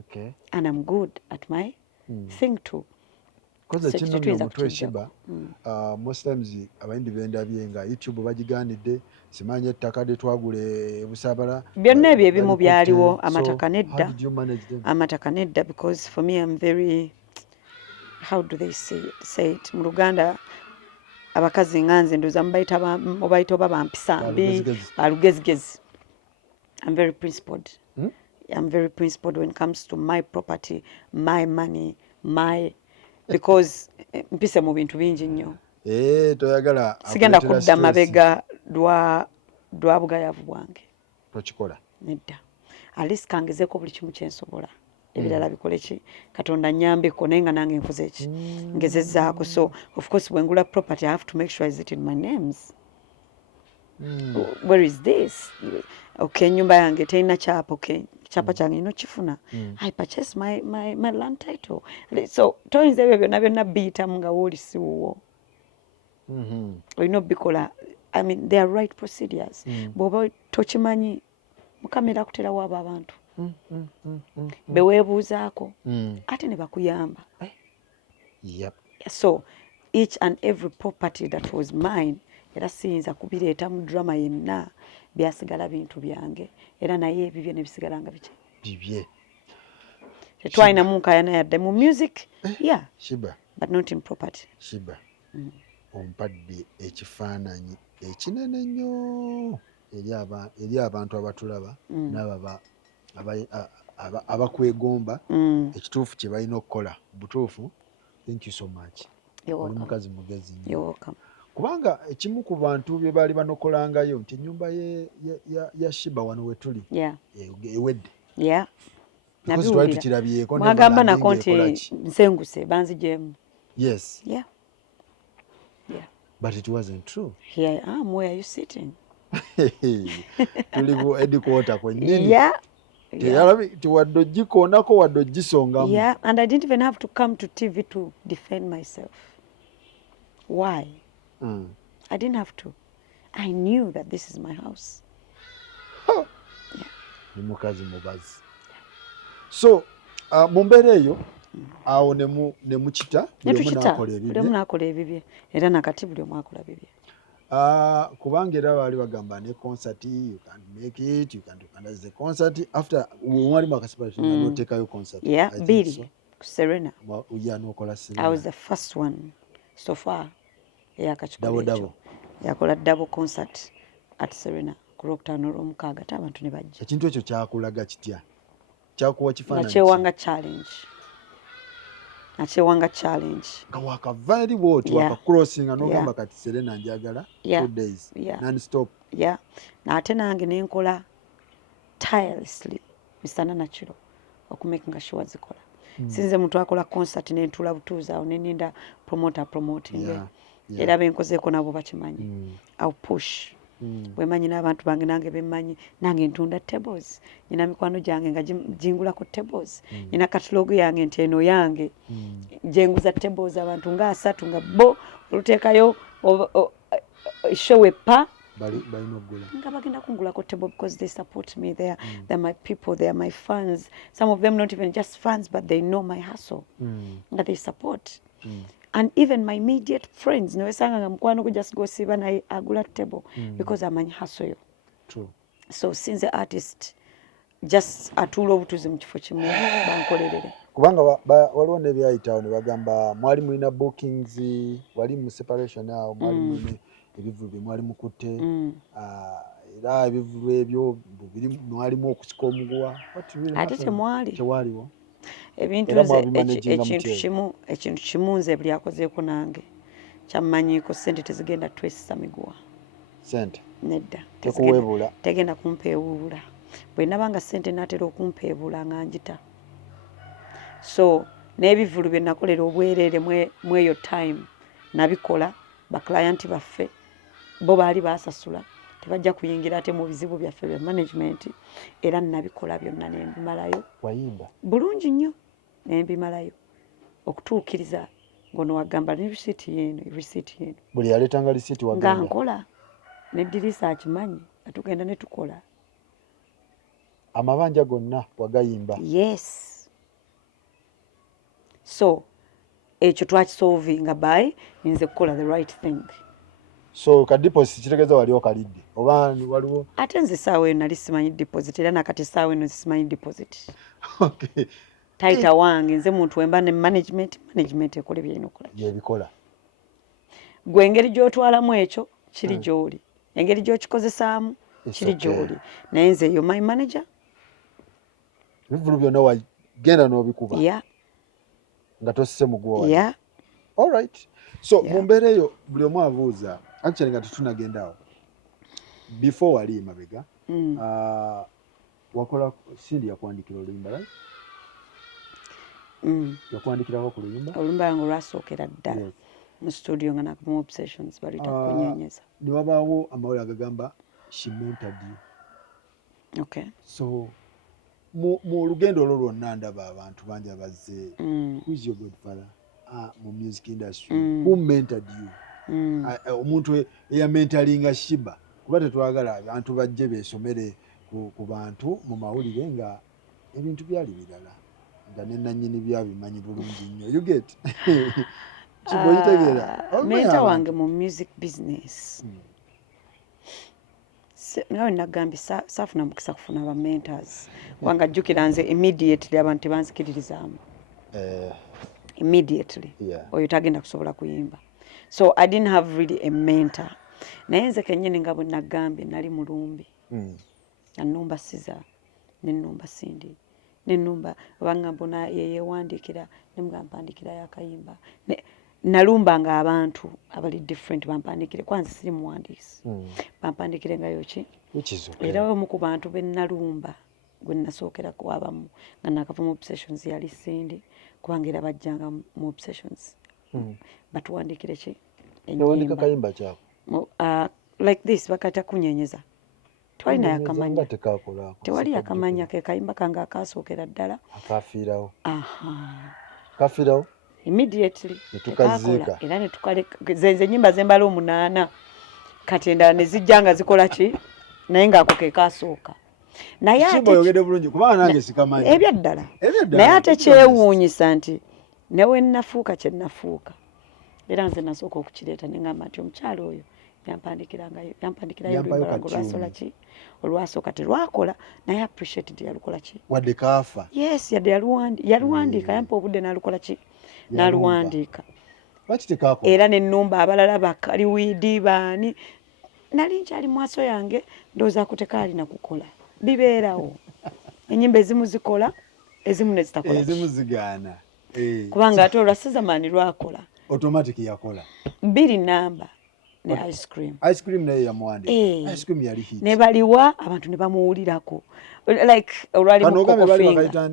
Okay. And I'm good at my thing too. Because the chino mutwe Shiba, most times abayimbi bendabye nga YouTube bagiganidde simanye ettaka lye twagule Busabala. Byonna ebyo ebimu byaliwo amataka nedda. How did you manage them? Amataka nedda because for me I'm very, how do they say it? Mu Luganda abakazi nga nze ndoza mubayita oba bampisambi balugezigezi. I'm very principled. I'm very principled when it comes to my property, my money, because mpise mu bintu bingi nnyo. Toyagala sigenda kudda mabega lwa bugayavu bwange. Tokikola. Nedda. At least kangezeeko buli kimu kyensobola. Ebirala bikole ki Katonda nnyambeko naye nga nange nkoze ki ngezezzaako. So of course when ngula property I have to make sure is it in my names. Where is this? Okay, nyumba yange teina chapa. Okay, chapa change no chifuna. I purchase my land title. So toyinza ebyo byonna biyita nga woli si wuwo. Olina bikola. I mean they are right procedures. Bw'oba tokimanyi mukamera kuterawo abo abantu. Beweebuuzaako ate ne bakuyamba. Yep. So each and every property that was mine era siyinza kubireeta mu drama yenna byasigala bintu byange era naye ebibye ne bisigala nga bibye. Tetwalina mu nkaayana yadde mu music. Yeah. Shiba. But not in property. Shiba. Ompadde ekifaananyi ekinene nnyo eri abantu abatulaba n'ababa abakwegomba ekituufu kye balina okukola butuufu. Thank you so much. Oli mukazi mugezi nnyo. You're welcome. Kubanga ekimu ku bantu bye baali banokolangayo nti ennyumba ya Shiba wano we tuli ewedde. Yeah. Twali tukirabyeko mwagamba nako nti nsenguse banzigyemu. Yes. Yeah. Yeah. But it wasn't true. Here I am. Where are you sitting? Tuli ku headquarter kwennyini. Yeah. Wadde ogikoonako wadde ogisongamu. Yeah, and I didn't even have to come to TV to defend myself. Why? I didn't have to. I knew that this is my house. Ni mukazi mubazi. So, mu mbeera eyo awo ne mukita buli omu n'akola ebibye. Era nakati buli omu akola bibye. Kubanga era baali bagamba ne concert, you can make it, you can organize the concert after wali makasipation n'oteekayo concert. Yeah, Billy Serena. N'okola Serena. I was the first one so far eyakakikola ekyo. Yakola double concert at Serena ku Lwokutaano olw'omukaaga ate abantu ne bajja. Ekintu ekyo kyakulaga kitya? Kyakuwa kifaananyi? Nakyewanga challenge. Nakyewanga challenge. Nga wakava eri bw'oti waka crossing n'ogamba kati Serena njagala 2 days non-stop. Yeah. Ate nange ne nkola tirelessly misana na kiro okumakinga sure zikola. Sinze muntu akola concert ne ntula butuuza awo ne ninda promoting. Era benkozeeko nabo bakimanyi. I'll push. Bwe manyi n'abantu bange nange bemmanyi nange ntunda tables. Nina mikwano gyange nga jingulako tables. Nina katalogu yange nti eno yange. Jenguza tables abantu nga 3 nga bo oluteekayo show epa. Nga bagenda kungulako table because they support me. They're my people, they are my fans. Some of them not even just fans, but they know my hustle. That they support. And even my immediate friends, niwesanga nga mukwano just go siba na agula table because amanyi hustle yo. True. So since the artist just atuula obutuzi mu kifo kimu bankolerere. Kubanga waliwo ne byayitawo ne bagamba mwali mulina bookings, wali mu separation awo mwali mulina ebivulu bye mwali mukutte. Era ebivulu ebyo biri mwalimu okusika omuguwa. Ate tewaliwo. Ekintu kimu nze buli akozeeko nange kyammanyiiko sente tezigenda twesisa miguwa. Sente? Nedda. Tekuweebula? Tegenda kumpeewuula. Bwe nabanga sente naatera okumpeewuula nga njita. So n'ebivulu bye nakolera obwereere mu eyo time nabikola baklayanti baffe bo baali baasasula tebajja kuyingira ate mu bizibu byaffe bya management era nabikola byonna ne mbimalayo. Wayimba? Bulungi nnyo ne mbimalayo okutuukiriza ngono wagamba ne receipt yeno. Buli yaleetanga receipt wagamba? Nga nkola n'eddirisa akimanyi atugenda ne tukola. Amabanja gonna wagayimba? Yes. So ekyo twakisolvinga by nze kukola the right thing. So ka deposit kitegeeza wali okalidde oba waliwo? Ate nze saawa eno nali simanyi deposit era nakati saawa eno simanyi deposit. Okay. Taita wange nze muntu wemba ne management ekola byalina okukola. Byebikola. Gwe engeri gy'otwalamu ekyo kiri gy'oli. Engeri gy'okikozesaamu kiri gy'oli. Naye nze yo my manager. Ebivulu byonna wagenda n'obikuba? Yeah. Nga tosise muguwa wali? Yeah. All right. So mu mbeera eyo buli omu abuuza actually nga tetunagenda awo before wali emabega wakola Cindy yakuwandikira oluyimba right? Yakuwandikirako ku luyimba? Oluyimba ngo lwasookera ddala mu studio nga nakumu obsessions balita kunyenyeza. Ne wabaawo amawulire agagamba she mentored you. Okay. So mu lugendo olwo lwonna ndaba abantu bangi abazze. Who is your godfather? Mu music industry. Who mentored you? Omuntu eyamentalinga Shiba. Kuba tetwagala abantu bajje beesomere ku bantu mu mawulire nga ebintu byali birala nga ne nannyini byabimanyi bulungi nnyo. You get? Kiboyitegeera. Mentor wange mu music business. Nawe nagambye saafuna mukisa kufuna aba mentors. Wanga jjukira nze immediately abantu tebanzikiririzaamu. Immediately. Oyo tagenda kusobola kuyimba. So I didn't have really a mentor. Naye nze kennyini nga bwe nagambye nali mulumbi. Nnumba Siza, n'ennumba Sindi, n'ennumba abangambona yeyewandiikira, ne mugambandikira yakayimba. Nalumbanga abantu abali different bampandikire kwanza siri muwandiisi. Bampandikire nga yoki. Era omu ku bantu be nalumba gwe nasookera ku abamu nga nakava mu obsessions yali Sindi kubanga era bajjanga mu obsessions. Batuwandikire ki? Enyimba. Kayimba kyako. Like this bakata kunyenyeza. Twalina yakamanya. Tewali yakamanya ke kayimba kanga akasookera ddala. Akafiirawo. Kafiirawo. Immediately. Tukaziika. Era ne tukaleka zenze nyimba zembala 8 kati endala ne zijjanga zikola ki naye ng'ako ke kasooka. Naye ate oyogedde bulungi kubanga nange sikamanyi. Ebyaddala. Naye ate kyewuunyisa nti ne we nafuuka kye nafuuka. Era nze nasooka okukireeta ne ngamba nti omukyalo oyo yampandikirayo olwasola ki olwasooka terwakola naye appreciated yalukola ki wadde kaafa. Yes, yadde yaluwandiika yampa obudde n'alukola ki n'aluwandiika. Lwaki tekaakola? Era n'ennumba abalala bakaliwiidi baani nali nkyali mu maaso yange ndowooza ko tekaalina kukola bibeerawo. Ennyimba ezimu zikola ezimu ne zitakola. Ezimu zigaana. Kubanga ate olwasizamaani lwakola. Automatic yakola. 2 namba. Ne ice cream. Ice cream naye yamuwandiika. Ice cream yali hit. Ne baliwa abantu ne bamuwulirako. Like olwali mu kokofinga.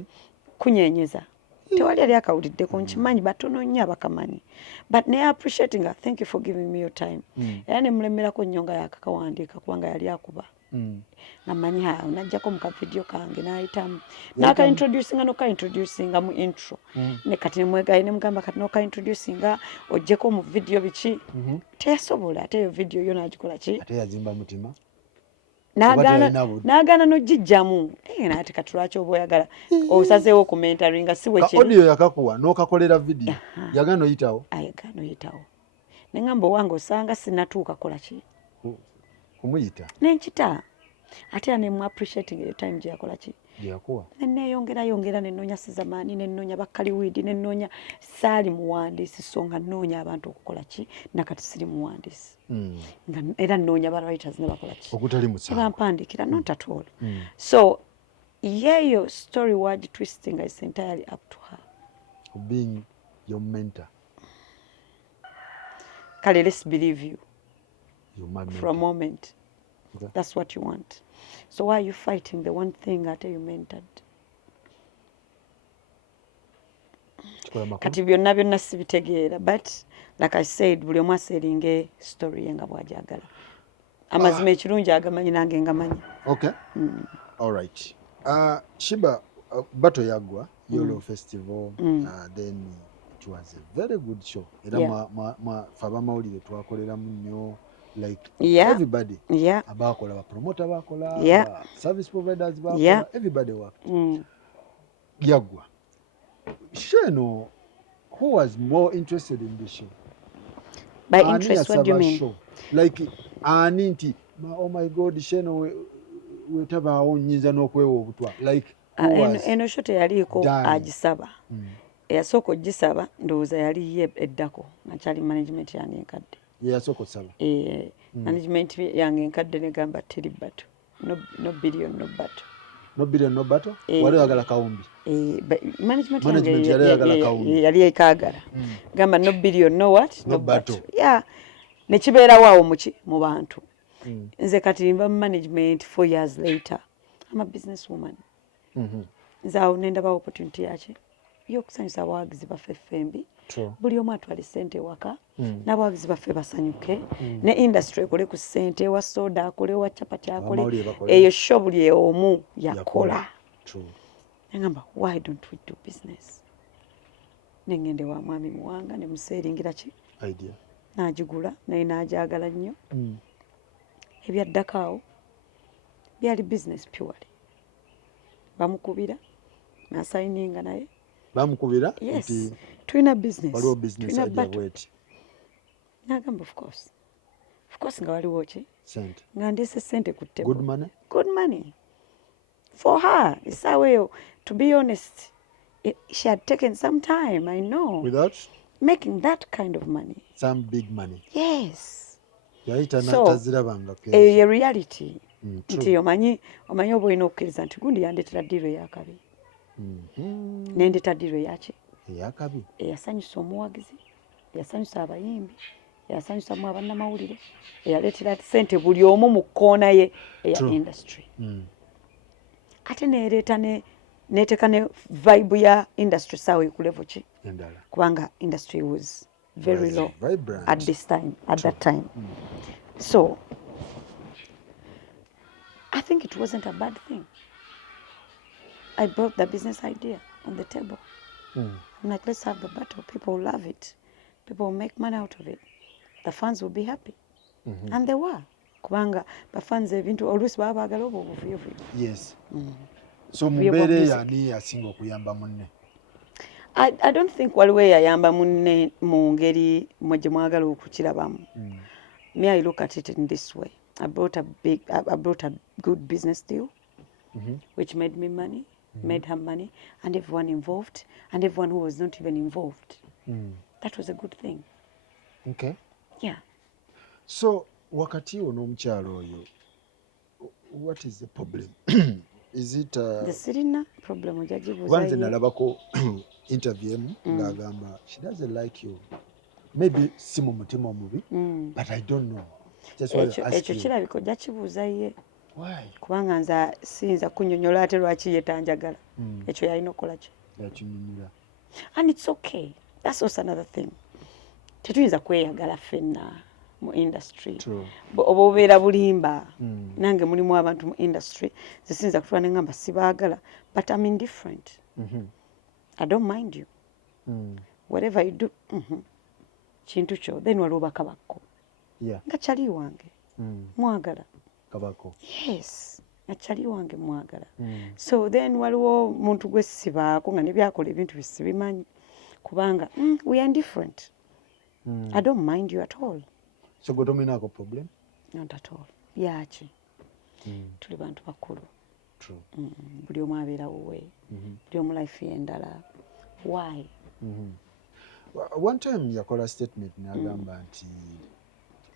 Kunyenyeza. Tewali yali akawuliddeko nkimanyi batono nnyo abakamanyi. But naye appreciating her, thank you for giving me your time. Era ne mulemerako nnyonga yakakawandiika kubanga yali akuba. Namanyi hawo najjako mu kavidiyo kange n'ayitamu. N'akaintroducinga n'okaintroducinga mu intro. Ne kati ne mwegaye ne mugamba kati n'okaintroducinga ojjeko mu vidiyo biki. Teyasobola ate eyo vidiyo yo n'agikola ki. Ate yazimba mutima. N'agaana n'ogijjamu. Naate kati lwaki oba oyagala osazeewo ku mentoringa si bwe kiri. Audio yakakuwa n'okakolera vidiyo yagaana oyitawo. Ayagaana oyitawo. Ne ngamba owange osanga sinatuuka kola ki. Kumuyita. Nenkita. Ate ne mu appreciating your time gye yakola ki. Yakuwa. Yongera ne nnonya Sizamaani ne nnonya Bakaliwiidi ne nnonya saali muwandiisi so nga nnoonya abantu okukola ki nakati siri muwandiisi. Era nnoonya ba writers ne bakola ki. Okutali musango. Bampandikira not at all. So your story word twisting is entirely up to her. Being your mentor. Kale, let's believe you. For a moment. Okay. That's what you want. So why are you fighting the one thing that you mentored? Kati byonna sibitegeera, but like I said buli omu aseringa story yenga bw'ajagala. Amazima ekirungi agamanyi nange ngamanyi. Okay. All right. Shiba Bato Yagwa Yolo Festival, then it was a very good show. Era faba mawulire twakoleramu nnyo. Like everybody, abakola, promoter bakola, service providers bakola, everybody worked. Yagwa. Sheno, who was more interested in this show? By interest, what do you mean? Show. Like, Aninti, oh my God, Sheno, wetaba nyinza n'okwewa obutwa. Like, eno shote yaliko agisaba. Eyasooka ogisaba ndowooza yali ye eddako nakyali management yange enkadde. Yasooka osaba. Management yange enkadde negamba teri Bato. No billion, no Bato. No billion, no Bato? Wali oyagala kawumbi? Management yange yali ekaagala. Gamba no billion, no what? No Bato. Yeah. Nekibeerawo awo mu bantu. Nze kati mba management 4 years later. I'm a businesswoman. Nze awo nendaba opportunity yaki y'okusanyusa abawagizi baffe ffembi. Buli omu atwale ssente ewaka n'abawagizi baffe basanyuke ne industry ekole ku ssente ewa soda akole ewa capati akole eyo show buli omu yakola. Ngamba why don't we do business? Nengende wa mwami muwanga ne museeringira ki idea n'agigula naye n'agyagala nnyo. Ebyaddako awo byali business purely. Bamukubira n'asayininga naye bamukubira nti tulina business waliwo business ajja bweti n'agamba of course nga waliwo ki sente nga ndeese sente ku ttebo. Good money for her essaawa eyo, to be honest, she had taken some time, I know, without making that kind of money, some big money. Yes, yayita so natazirabanga eyo reality true. nti omanyi oba olina okukkiriza nti gundi yandeetera ddiiro eyakabi nendeeta ddiiro eyaki eyakabi eyasanyusa omuwagizi, eyasanyusa abayimbi, eyasanyusamu abannamawulire, eyaleetera ssente buli omu mu kkoona ye eya industry. Ate neereeta neeteeka ne vibe ya industry saawa ku level ki endala kubanga industry was very low vibrant at that time. So I think it wasn't a bad thing. I brought the business idea on the table. I'm like, let's have the battle. People will love it. People will make money out of it. The fans will be happy. And they were. Kubanga bafans ebintu oluusi baba baagala obwo obuvuyovuyo. Yes. So mumbeera yani asinga okuyamba munne? I don't think waliwo eyayamba munne mu ngeri mwe gye mwagala okukirabamu. Me, I look at it in this way. I brought a good business deal, which made me money, made her money, and everyone involved, and everyone who was not even involved. That was a good thing. Okay. Yeah. So wakati onomukyalo oyo, what is the problem? Is it the sirina problem ojajibuza wanze nalabako interview ngagamba she doesn't like you, maybe si mu mutima omubi, but I don't know. Ekyo kirabika ojja kibuuza ye. Why? Kubanga nze siyinza kunnyonnyola ate lwaki ye tanjagala. Ekyo yalina okukola ki? Yakinyumirwa. And it's okay. That's also another thing. Tetuyinza kweyagala ffenna mu industry. Oba obeera bulimba. Nange mulimu abantu mu industry. Nze siyinza kutuula ne ngamba sibaagala. But I'm indifferent. I don't mind you. Whatever you do. Kintu kyo. Then waliwo bakabako. Yeah. Nga kyali wange mwagala kabako. Yes, nga kyali wange mwagala. So then waliwo muntu gwe sibaako nga ne byakola ebintu bisibimanyi kubanga we are indifferent. I don't mind you at all. So gwe tominaako problem? Not at all. Yaki tuli bantu bakulu. True. Buli omu abeera wuwe. Buli omu life ye endala. Why? One time yakola statement n'agamba nti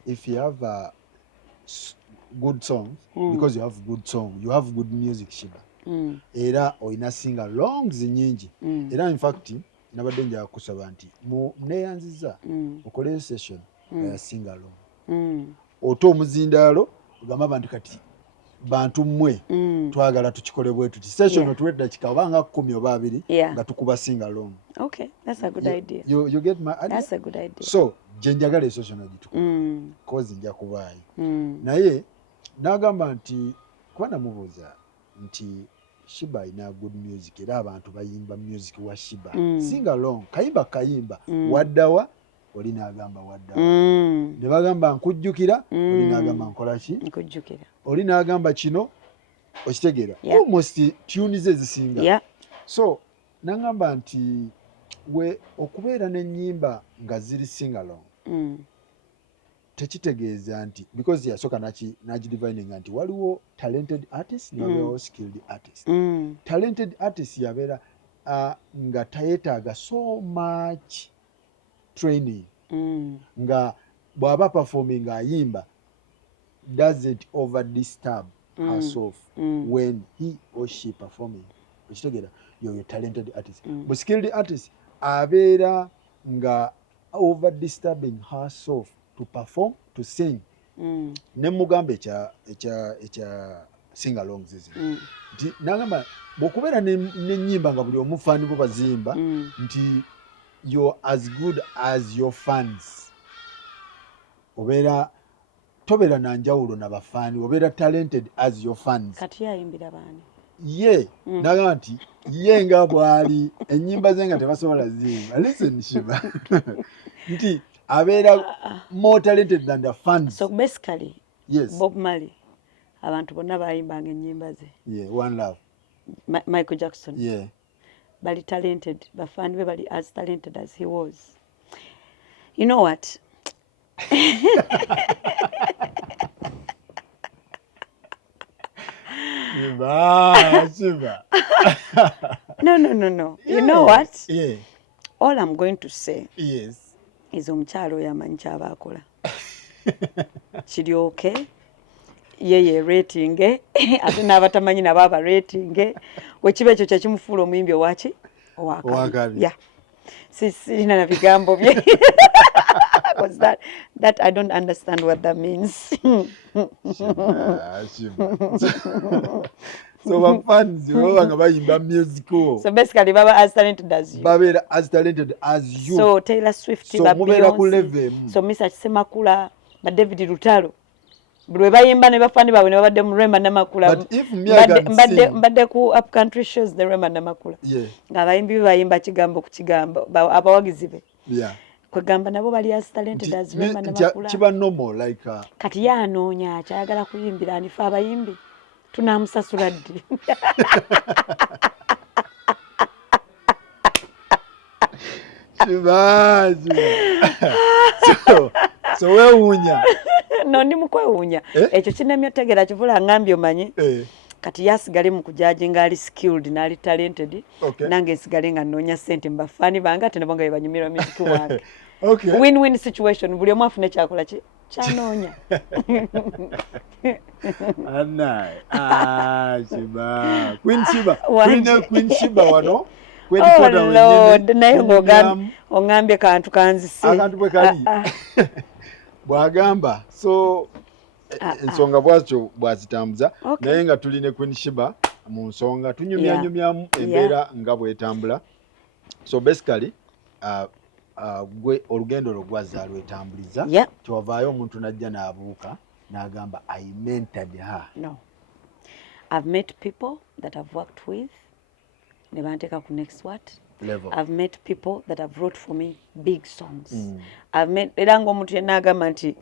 if you have a good song, because you have good song, you have good music, Shiba. Era oyina singa longs nyingi. Era in fact nabadde nja kusaba nti neyanziza okole session ya singa long. Oto omuzindaalo ogamba abantu kati bantu mmwe twagala tukikole bwe tuti session otuwedda kikabanga 10 oba 2 nga tukuba singa long. Okay, that's a good idea. You get my idea? That's a good idea. So jenjagala session agitukuba kozi nja kubaayo. Naye nagamba nti kuba namubuuza nti Shiba ina good music era abantu bayimba music wa Shiba. Sing along kayimba waddawa oli n'agamba waddawa. Ne bagamba nkujjukira oli n'agamba nkola ki? Nkujjukira. Oli n'agamba kino okitegeera. Almost tunes ezisinga. So nagamba nti we okubeera n'ennyimba nga ziri sing along. Tekitegeeza nti because yasooka nagidivining nti waliwo talented artist waliwo skilled artist. Talented artist yabeera nga tayetaaga so much training nga bw'aba performing ayimba doesn't over disturb herself when he or she performing. Okitegeera yoyo talented artist. But skilled artist abeera nga over disturbing herself to perform, to sing. Ne mugamba ekya sing along zizi. Nti nagamba bw'okubeera n'ennyimba nga buli omu fani bo bazimba nti you're as good as your fans. Obeera tobeera na njawulo na bafani, obeera talented as your fans. Kati yayimbira baani? Ye nagamba nti ye nga bw'ali ennyimba ze nga tebasobola zimba. Listen Shiba. Nti abeera more talented than the fans. So basically, yes. Bob Marley, abantu bonna bayimbanga ennyimba ze. Yeah, One Love. Michael Jackson. Yeah. bali talented, bafani be bali as talented as he was. You know what? Shiba. No. You know what? Yeah. All I'm going to say Yes. is omukyalo yamanyi kyaba akola. Kiryoke yeye rating ate n'abatamanyi nabo aba rating wekiba ekyo kyekimufuula omuyimbi owaki owakabi. Yeah. Sirina na bigambo bye. Because that I don't understand what that means. Shiba. So my fans, musical. So basically, Baba as talented as you. Baba as talented as you. So Taylor Swift, so Beyonce, so Mr. Semakula, but David Lutalo. Bwe bayimba ne bafani bawe ne babadde mu Rema Namakula. But if me I can sing. Mbadde ku up country shows the Rema Namakula. Yeah. Ng'abayimbi bayimba kigambo ku kigambo abawagizi be. Yeah. Kwegamba nabo bali as talented as Rema Namakula. Kiba normal like kati yanoonya akyagala kuyimbira anifa abayimbi. Tunamusasula ddi. Shiba. So wewuunya. No ndi mukwewuunya. Ekyo kinemye otegera kivula ngambye omanyi. Kati yasigale mu kujaji ngali skilled nali talented. Okay. Nange nsigale nga nnoonya ssente mbafani bange ate nabo nga banyumirwa music wange. Okay. Win-win situation. Buli omu afune kyakola kyanoonya. Shiba. Queen Shiba. Queen Shiba wano. Oh Lord, naye ng'ogambye kantu kanzise. Akantu bwe kali. Bwagamba. So ensonga bwatyo bwazitambuza naye nga tuline Queen Shiba mu nsonga tunyumyanyumyamu embeera nga bwetambula. So basically gwe olugendo lwo gwazza lwetambuliza kyovaayo omuntu najja n'abuuka n'agamba I mentored her. No. I've met people that I've worked with ne banteeka ku next what? Level. I've met people that have wrote for me big songs. I've met era ng'omuntu yenna agamba nti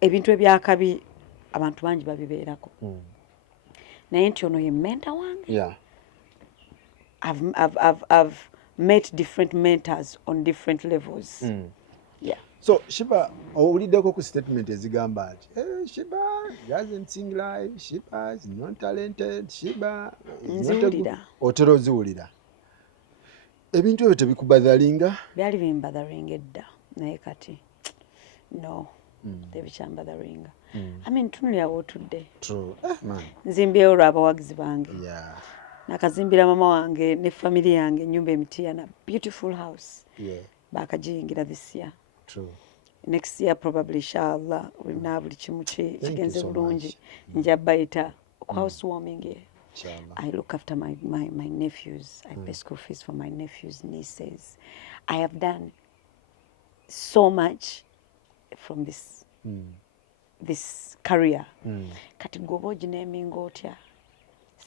ebintu ebyakabi abantu bangi babibeerako. Naye nti ono ye mentor wange. Yeah. I've met different mentors on different levels. Yeah. So Shiba owuliddeko ku statement ezigamba nti Shiba doesn't sing live, Shiba is not talented, Shiba nziwulira. Otero ziwulira. Ebintu ebyo tebikubadhalinga? Byali bimbadhalinga edda naye kati no. Tebikyambadhalinga. I mean tunulira wotudde. True. Man. Nzimbyewo lw'abawagizi bange. Yeah. Nakazimbira mama wange ne family yange ennyumba emitiana beautiful house. Yeah. Bakagiyingira this year. True. Next year probably inshallah na buli kimu kigenze bulungi nja bayita housewarming. Inshallah. I look after my nephews. I pay school fees for my nephews, nieces. I have done so much from this career. Kati gobo ogineminga otya.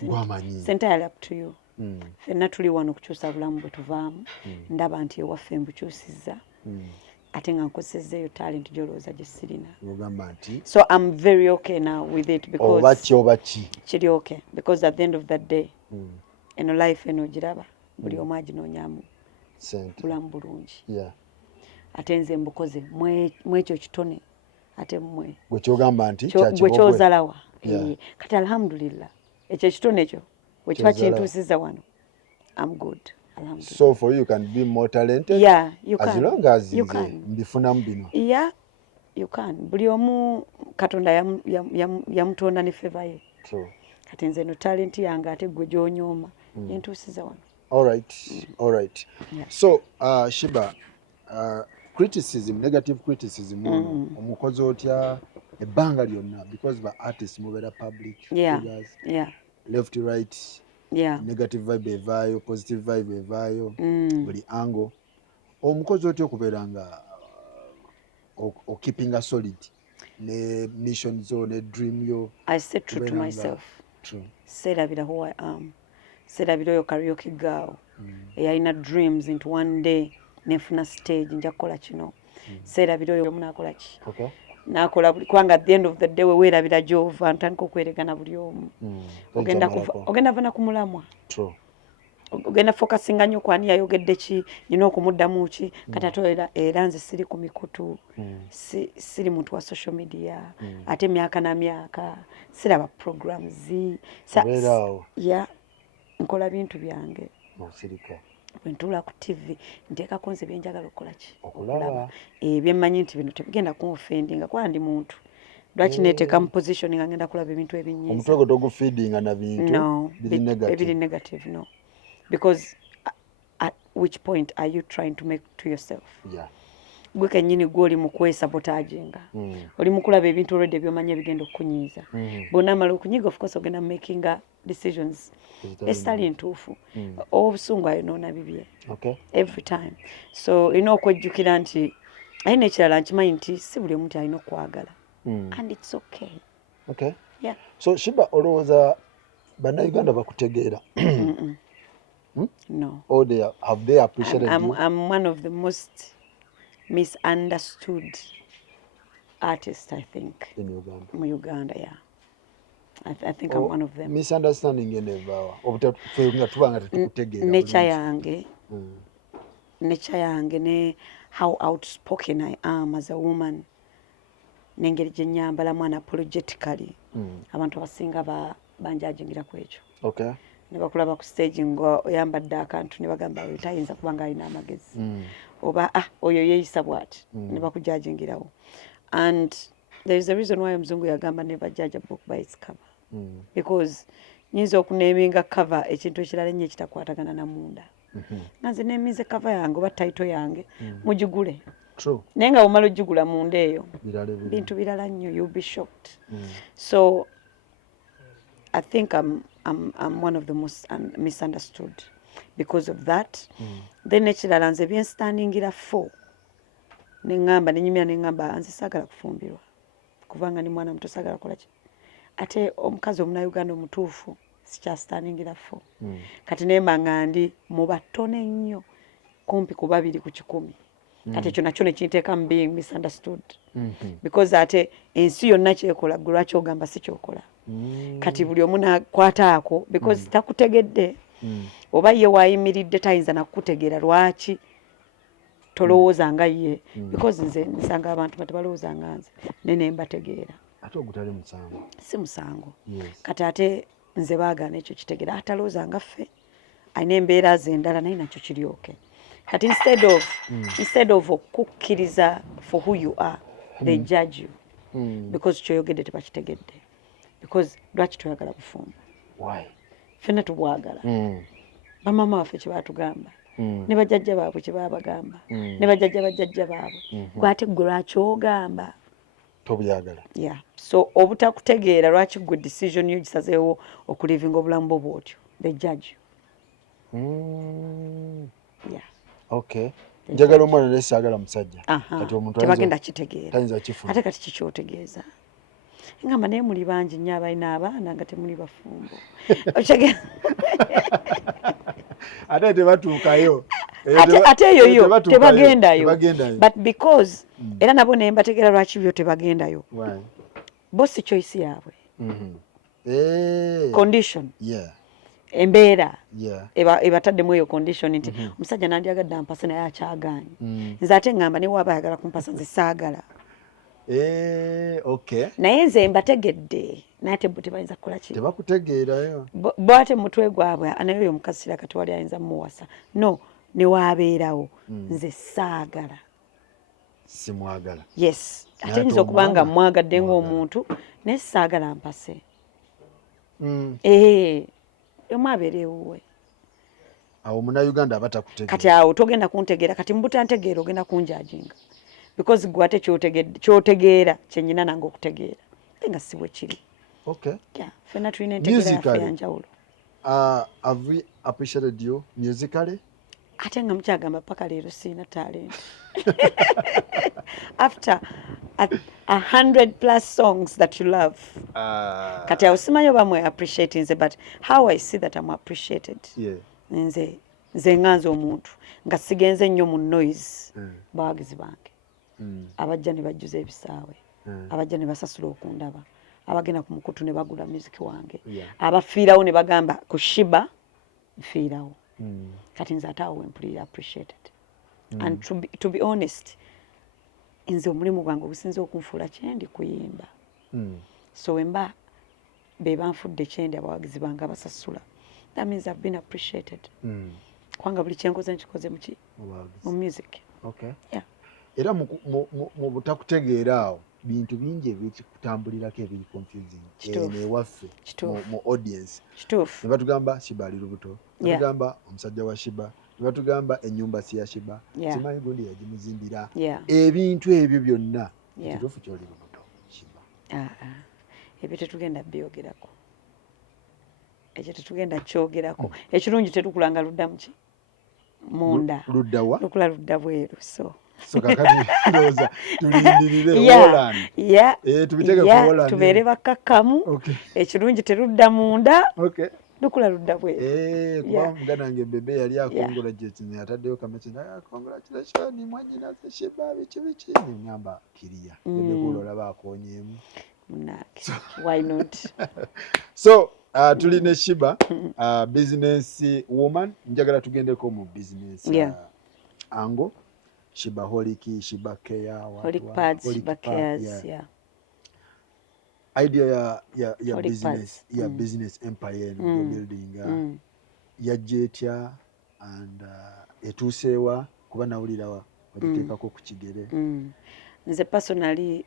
Gwamanyi. Entirely up to you. Fenna tuli wano okukyusa bulamu bwe tuvaamu. Ndaba nti ewaffe mbukyusizza. Ate nga nkozesezza eyo talent gy'olowooza gye sirina. So I'm very okay now with it because kiri okay because at the end of that day eno life eno giraba buli omu aginoonyaamu bulamu bulungi. Ate nze mbukoze mwekyo kitone ate mmwe gwe kyogamba nti gwe kyozalawa. Kati alhamdulillah ekyo ekitone ekyo bwe kiba kintuusizza wano I'm good. So for you can be more talented? Yeah, you can. As long as you can. Mbifunamu bino. Yeah, you can. Buli omu Katonda yamutonda ne favor ye. True. Kati nze no talent yange ate gwe gy'onyooma yentuusiza wano. All right. Yeah. So Shiba, criticism, negative criticism omukozi otya ebbanga lyonna because ba artists mubeera public figures. Yeah. Left to right. Yeah. Negative vibe evaayo, positive vibe evaayo, buli angle. Omukozi otya okubeera nga keeping a solid ne mission zo ne dream yo. I stay true to myself. True. Serabira who I am. Serabira yo karaoke girl. Eyalina dreams into one day nefuna stage nja kukola kino. Serabira yo munakola ki. Okay. Nakola buli kwanga at the end of the day we weerabira gy'ova ntandika okweregana buli omu. Ogenda vana kumulamwa. True. ogenda focusinga nnyo kwani yayogedde ki nina okumuddamu ki kati ate era nze siri ku mikutu siri muntu wa social media ate myaka na myaka siraba programs ya nkola bintu byange bwentuula ku TV nteekako nze byenjagala okukola ki okulaba byemmanyi nti bino tebigenda kunfendinga kuba ndi muntu lwaki neteeka mu position nga ngenda kulaba ebintu ebinyiiza omutwe gwo togufeedinga na bintu biri negative no because at which point are you trying to make to yourself gwe kennyini gwoli mu kwesabotaginga oli mu kulaba ebintu olwedde by'omanyi ebigenda okukunyiiza bw'onaamala okunyiga of course ogenda makinga decisions ezitali ntuufu obusungu ayonoona bibye every time so olina okwejjukira nti ayina ekirala nkimanyi nti si buli omuntu alina okwagala and it's okay. Yeah. So Shiba olowooza bannayuganda bakutegeera? No. Or have they appreciated you? I'm one of the most misunderstood artists, I think. In Uganda? In Uganda, yeah. I think I'm one of them. Misunderstanding enevawa obutafenga tubanga tetukutegeera nature yange ne how outspoken I am as a woman n'engeri gye nnyambalamu unapologetically abantu abasinga banjajingira ku ekyo ne bakulaba ku stage nga oyambadde akantu ne bagamba oyo tayinza kubanga alina amagezi oba oyo yeeyisa bw'ati ne bakujajingirawo and there is a reason why omuzungu yagamba never judge a book by its cover because nyinza okuneeminga cover ekintu ekirala ennyo ekitakwatagana na munda nanze neeminze cover yange oba title yange mugigule naye nga bw'omala ogigula munda eyo bintu birala nnyo you'll be shocked so I think I'm one of the most misunderstood because of that then ekirala nze byenstandingira for neŋŋamba nenyumira neŋŋamba nze saagala kufumbirwa kubanga ni mwana muto saagala kukola ki ate omukazi omunauganda omutuufu sikyastandingira for kati nembanga ndi mu batono ennyo kumpi ku 2 ku 100 kati ekyo nakyo nekinteekamu being misunderstood because ate ensi yonna kyekola gwe lwaki ogamba si kyokola kati buli omu nakwata ako because takutegedde oba ye waayimiridde tayinza nakutegeera lwaki tolowooza nga ye because nze nsanga abantu nga tebalowooza nga nze nene mbategeera ate ogutali musango si musango kati ate nze baagaana ekyo kitegeera atalowooza nga ffe alina embeera ze endala naye nakyo kiryoke kati instead of okukkiriza for who you are they judge you because kyoyogedde tebakitegedde because lwaki toyagala bufumbo ffenna tubwagala bamama waffe kye baatugamba ne bajjajja baabwe kye baabagamba ne bajjajja bajjajja baabwe gwe ate gwe lwaki ogamba tobyagala so obutakutegeera lwaki gwe decision yo gisazeewo okulivinga obulamu bwo bwotyo they judge you okay njagala omwana naye saagala musajja kati omuntu tebagenda kitegeera tayinza kifuna ate kati kikyotegeeza ngamba naye muli bangi nnyo abalina abaana nga temuli bafumbo ate tebatuukayo ate eyoyo tebagendayo but because era nabo naye mbategeera lwaki byo tebagendayo bo si choice yaabwe condition embeera ebataddemu eyo condition nti omusajja nandyagadde ampase naye akyagaanye nze ate ngamba ne waaba ayagala kumpasa nze saagala naye nze mbategedde naye te bo tebayinza kukola ki tebakutegeerayo bo ate mutwe gwabwe naye oyo omukazi sira kati wali ayinza mumuwasa no ne waabeerawo nze saagala simwagala yes ate nyinza okuba nga mwagadde ng'omuntu naye saagala mpase omu abeera ewuwe awo munauganda abatakutegeera kati awo togenda kuntegeera kati mubutantegeera ogenda kunjajinga because gwe ate kyotegeera kyenyina nange okutegeera ate nga si bwe kiri ffenna tulina entegeera yaffe yanjawulo have we appreciated you musically ate nga mukyagamba paka leero siina talent after 100+ songs that you love kati awo simanyi oba mwe appreciate nze but how I see that I'm appreciated nze nganze omuntu nga sigenze nnyo mu noise bawagizi bange abajja ne bajjuza ebisaawe abajja ne basasula okundaba abagenda ku mukutu ne bagula music wange abafiirawo ne bagamba ku Shiba nfiirawo kati nze ate awo wempulira appreciated and to be honest nze omulimu gwange ogusinza okunfuula kyendi kuyimba so wemba be banfudde kyendi abawagizi bange abasasula that means I've been appreciated kwanga buli kyenkoze nkikoze mu music yeah. Era mu butakutegeera awo bintu bingi ebikutambulirako ebiri confusing ewaffe mu audience ne batugamba Shiba ali lubuto ne batugamba omusajja wa Shiba ne batugamba ennyumba si ya Shiba simanyi gundi yagimuzimbira ebintu ebyo byonna kituufu kyoli lubuto Shiba ebyo tetugenda byogerako ekyo tetugenda kyogerako ekirungi tetukulanga ludda muki munda luddawa lukula ludda bweru so kakati kiroza tulindirire Holland tubiteke ku Holland tubeere bakakkamu ekirungi terudda munda lukula ludda bweru kuba muganange bebe yali akongola gyekino yataddeyo kameki congratulations mwanyina ze Shiba biki ngamba kiriya bebe kulolaba akonyeemu why not so tuline Shiba business woman njagala tugendeko mu business ango Shiba Holic, Shiba Care, Holic Pads, Shiba Cares, idea ya business business empire no building ya jetya and etusewa kuba nawulirawa wajiteekako ku kigere nze personally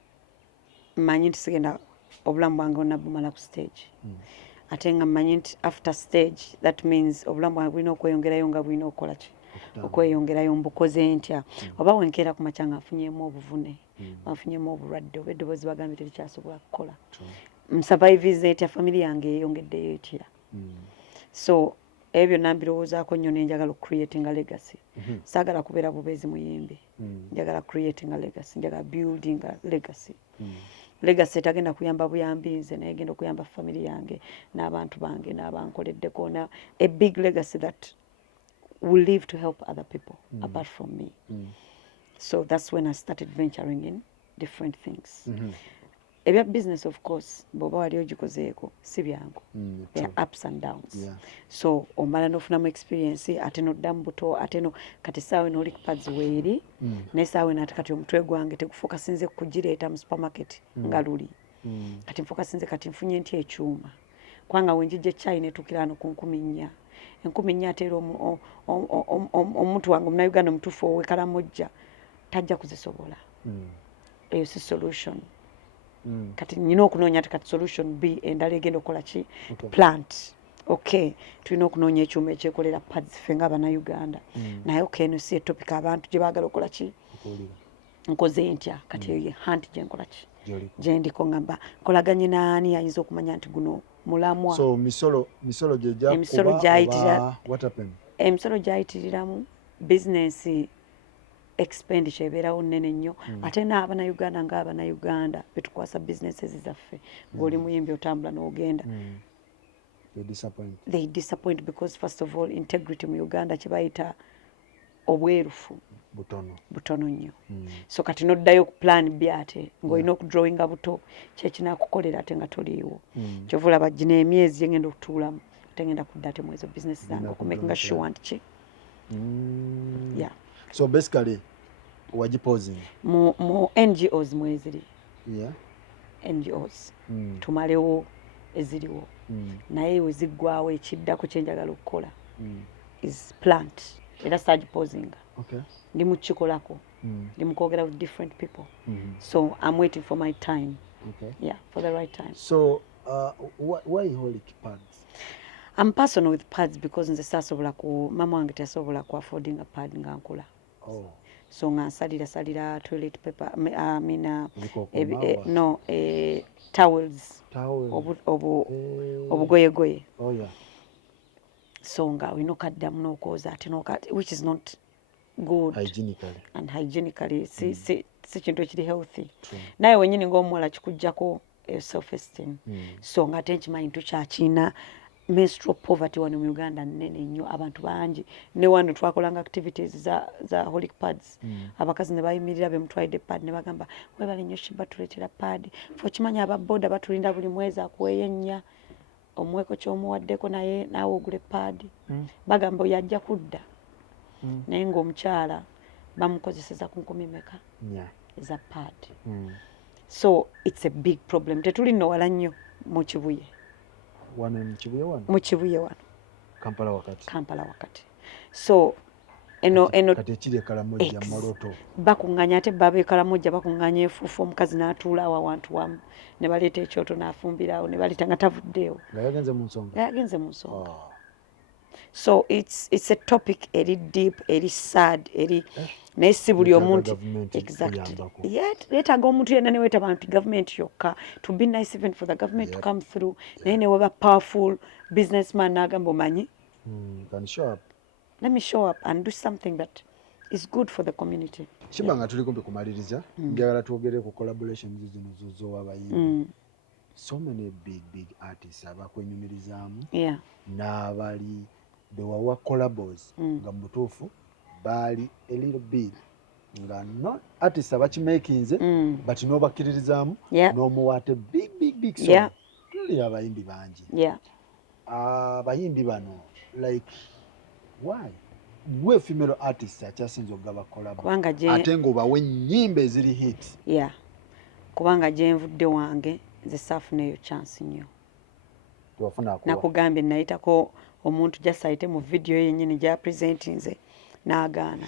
manyi nti sigenda obulamu bwange onabumala ku stage ate nga manyi nti after stage that means obulamu bwange bulina okweyongerayo nga bulina okukola ki okweyongerayo mbukoze ntya oba wenkeera ku makya nga afunyemu obuvune afunyemu obulwadde oba eddoboozi bagambye terikyasobola kukola msurvivize etya family yange eyongeddeyo etya so ebyo nambirowoozaako nnyo nenjagala okucreatinga legacy saagala kubeera bubeezi muyimbi njagala creating a legacy njagala building a legacy legacy etagenda kuyamba buyambi nze naye egenda okuyamba family yange n'abantu bange n'abankoleddeko na a big legacy that will live to help other people apart from me so that's when I started venturing in different things ebya business of course bw'oba wali ogikozeeko si byangu there are ups and downs so omala n'ofunamu experience ate n'oddamu buto ate no kati essaawa eno Holic Pads weeri n'essaawa eno ate kati omutwe gwange tegufokasinze kugireeta mu supermarket nga luli kati nfokasinze kati nfunye ntya ekyuma kubanga wenjijja ekyaayi netuukira wano ku 14 14 ate era omuntu wange omunauganda omutuufu ow'ekalamojja tajja kuzisobola eyo si solution kati nina okunoonya ati kati solution B endala egenda okukola ki plant okay tulina okunoonya ekyuma ekyekolera pads ffe nga Abannayuganda naye okay eno si etopic abantu gye baagala okukola ki nkoze ntya kati eyo hunt gye nkola ki gye ndiko ngamba nkolaganye n'ani ayinza okumanya nti guno mulamwa so misolo gye emisolo gyayitiriramu business expenditure ebeerawo nnene nnyo ate n'Abannayuganda ng'Abannayuganda betukwasa businesses zaffe ng'oli muyimbi otambula n'ogenda they disappoint because first of all integrity mu Uganda kye bayita obwerufu butono nnyo so kati n'oddayo ku plan B ate ng'olina okudrawinga buto kyekinakukolera ate nga toliiwo kyova olaba gino emyezi gye ngenda okutuulamu ate ngenda kudda ate mu ezo business zange okumakinga sure nti ki yeah. So basically wajiposing mu NGOs mweziri NGOs tumalewo eziriwo naye weziggwawo ekiddako kyenjagala okukola is plant era sagiposing ndi mukikolako ndi mukwogera with different people so I'm waiting for my time yeah for the right time so why Holic Pads? I'm personal with pads because nze saasobola ku mama wange tasobola ku affording a pad nga nkula so nga salira toilet paper towels obugoyegoye so nga olina okaddamu n'okwoza ate which is not good hygienically si kintu ekiri healthy naye wenyini ng'omuwala kikuggyako self esteem so nga ate nkimanyi tukyakiina menstrual poverty wano mu Uganda nnene nnyo abantu bangi ne wano twakolanga activities za Holic Pads abakazi ne bayimirira bemutwalidde pad ne bagamba webale nnyo Shiba tuleetera pad ffe okimanyi ababooda batulinda buli mwezi akuweeyo ennya omweko ky'omuwaddeko naye naawe ogule paadi bagamba yajja kudda naye ng'omukyala bamukozeseza ku 10 meka eza paadi. So it's a big problem. Tetuli nno wala nnyo mu Kibuye. Mu Kibuye wano. Kampala wakati. So eno kati ekiri Karamoja Moroto bakuŋŋanya ate baba Karamoja bakuŋŋanya efuufu omukazi n'atuula awo awantu wamu ne baleeta ekyoto n'afumbirawo ne baleeta nga tavuddeewo yagenze mu nsonga. So it's a topic eri deep eri sad eri naye si buli omuntu exactly yeetaaga omuntu yenna ne weetaba nti government yokka to be nice even for the government to come through naye ne weba powerful businessman n'agamba omanyi let me show up and do something that is good for the community. Shimba nga tuli kumpi kumaliriza njagala twogere ku collaborations zino zozo abayimbi so many big artists abakwenyumirizaamu n'abali bewawa collabos nga mutuufu baali a little bit nga not artists abakimakinze but n'obakkiririzaamu n'omuwaate big song tuli abayimbi bangi abayimbi bano like why gwe female artist akyasinza okugaba collabo ate ng'obawe ennyimba eziri hit kubanga gye nvudde wange nze saafuneeyo chance nnyo nakugambye nayitako omuntu gyasayite mu vidiyo yennyini gya presentinze n'agaana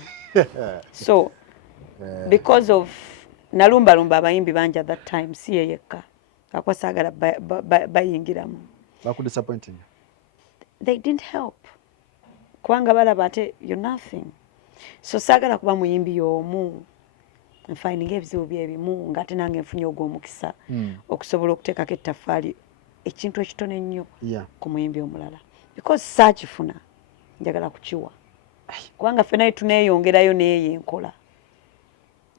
so because of nalumbalumba abayimbi bangi at that time si ye yekka akwa saagala bayingiramu bakudisappointing they didn't help kubanga balaba ate you're nothing so saagala kuba muyimbi y'omu nfindinga ebizibu byebimu ng'ate nange nfunye ogw'omukisa okusobola okuteekako ettaffaali ekintu ekitono ennyo ku muyimbi omulala because saakifuna njagala kukiwa kubanga ffenna tuneeyongerayo neeyo enkola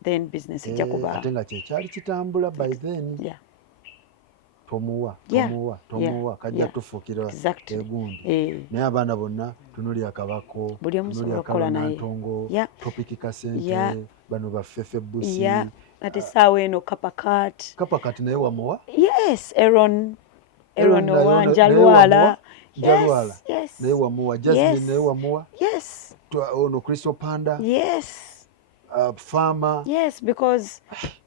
then business ejja kuba ate nga kyekyali kitambula by then tomuwa kajja tufuukira egundi naye abaana bonna tunulya kabako tunulya kalonantongo topiki kasente bano baffefe busi ate saawa eno kapakat naye wamuwa Aaron Njalwala naye wamuwa Jasmine naye wamuwa ono Crystal Panda Farmer because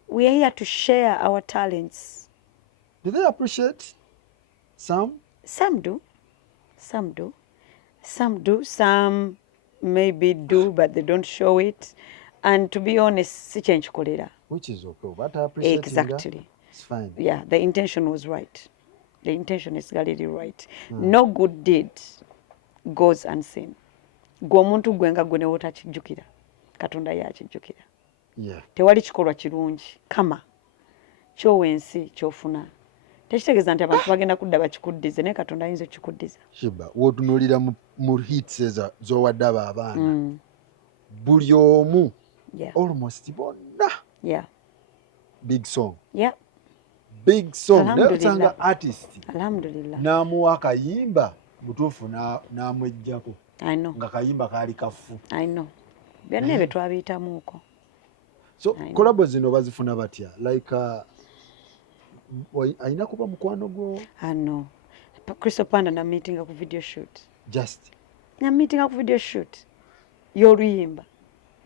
we are here to share our talents. Do they appreciate? Some do. Some maybe do, but they don't show it. And to be honest, si kyenkikolera. Which is okay. But I appreciate exactly. It's fine. Yeah, the intention was right. The intention is really right. No good deed goes unseen. Gwe omuntu gwe nga gwe ne wotakijjukira. Katonda yakijjukira. Tewali kikolwa kirungi. Kama. Ky'owensi ky'ofuna. Tekitegeeza nti abantu bagenda kudda bakikuddize naye Katonda ayinza okikuddiza. Shiba w'otunuulira mu hits z'owadde abo abaana buli omu almost bonna big song naye osanga artist n'amuwa akayimba butuufu n'amweggyako nga kayimba kaali kafu. Byonna ebyo twabiyitamuuko. So collabo zino bazifuna batya like ayina kuba mukwano gwo? No. Crystal Panda na meetinga ku video shoot. Na meetinga ku video shoot. Y'oluyimba.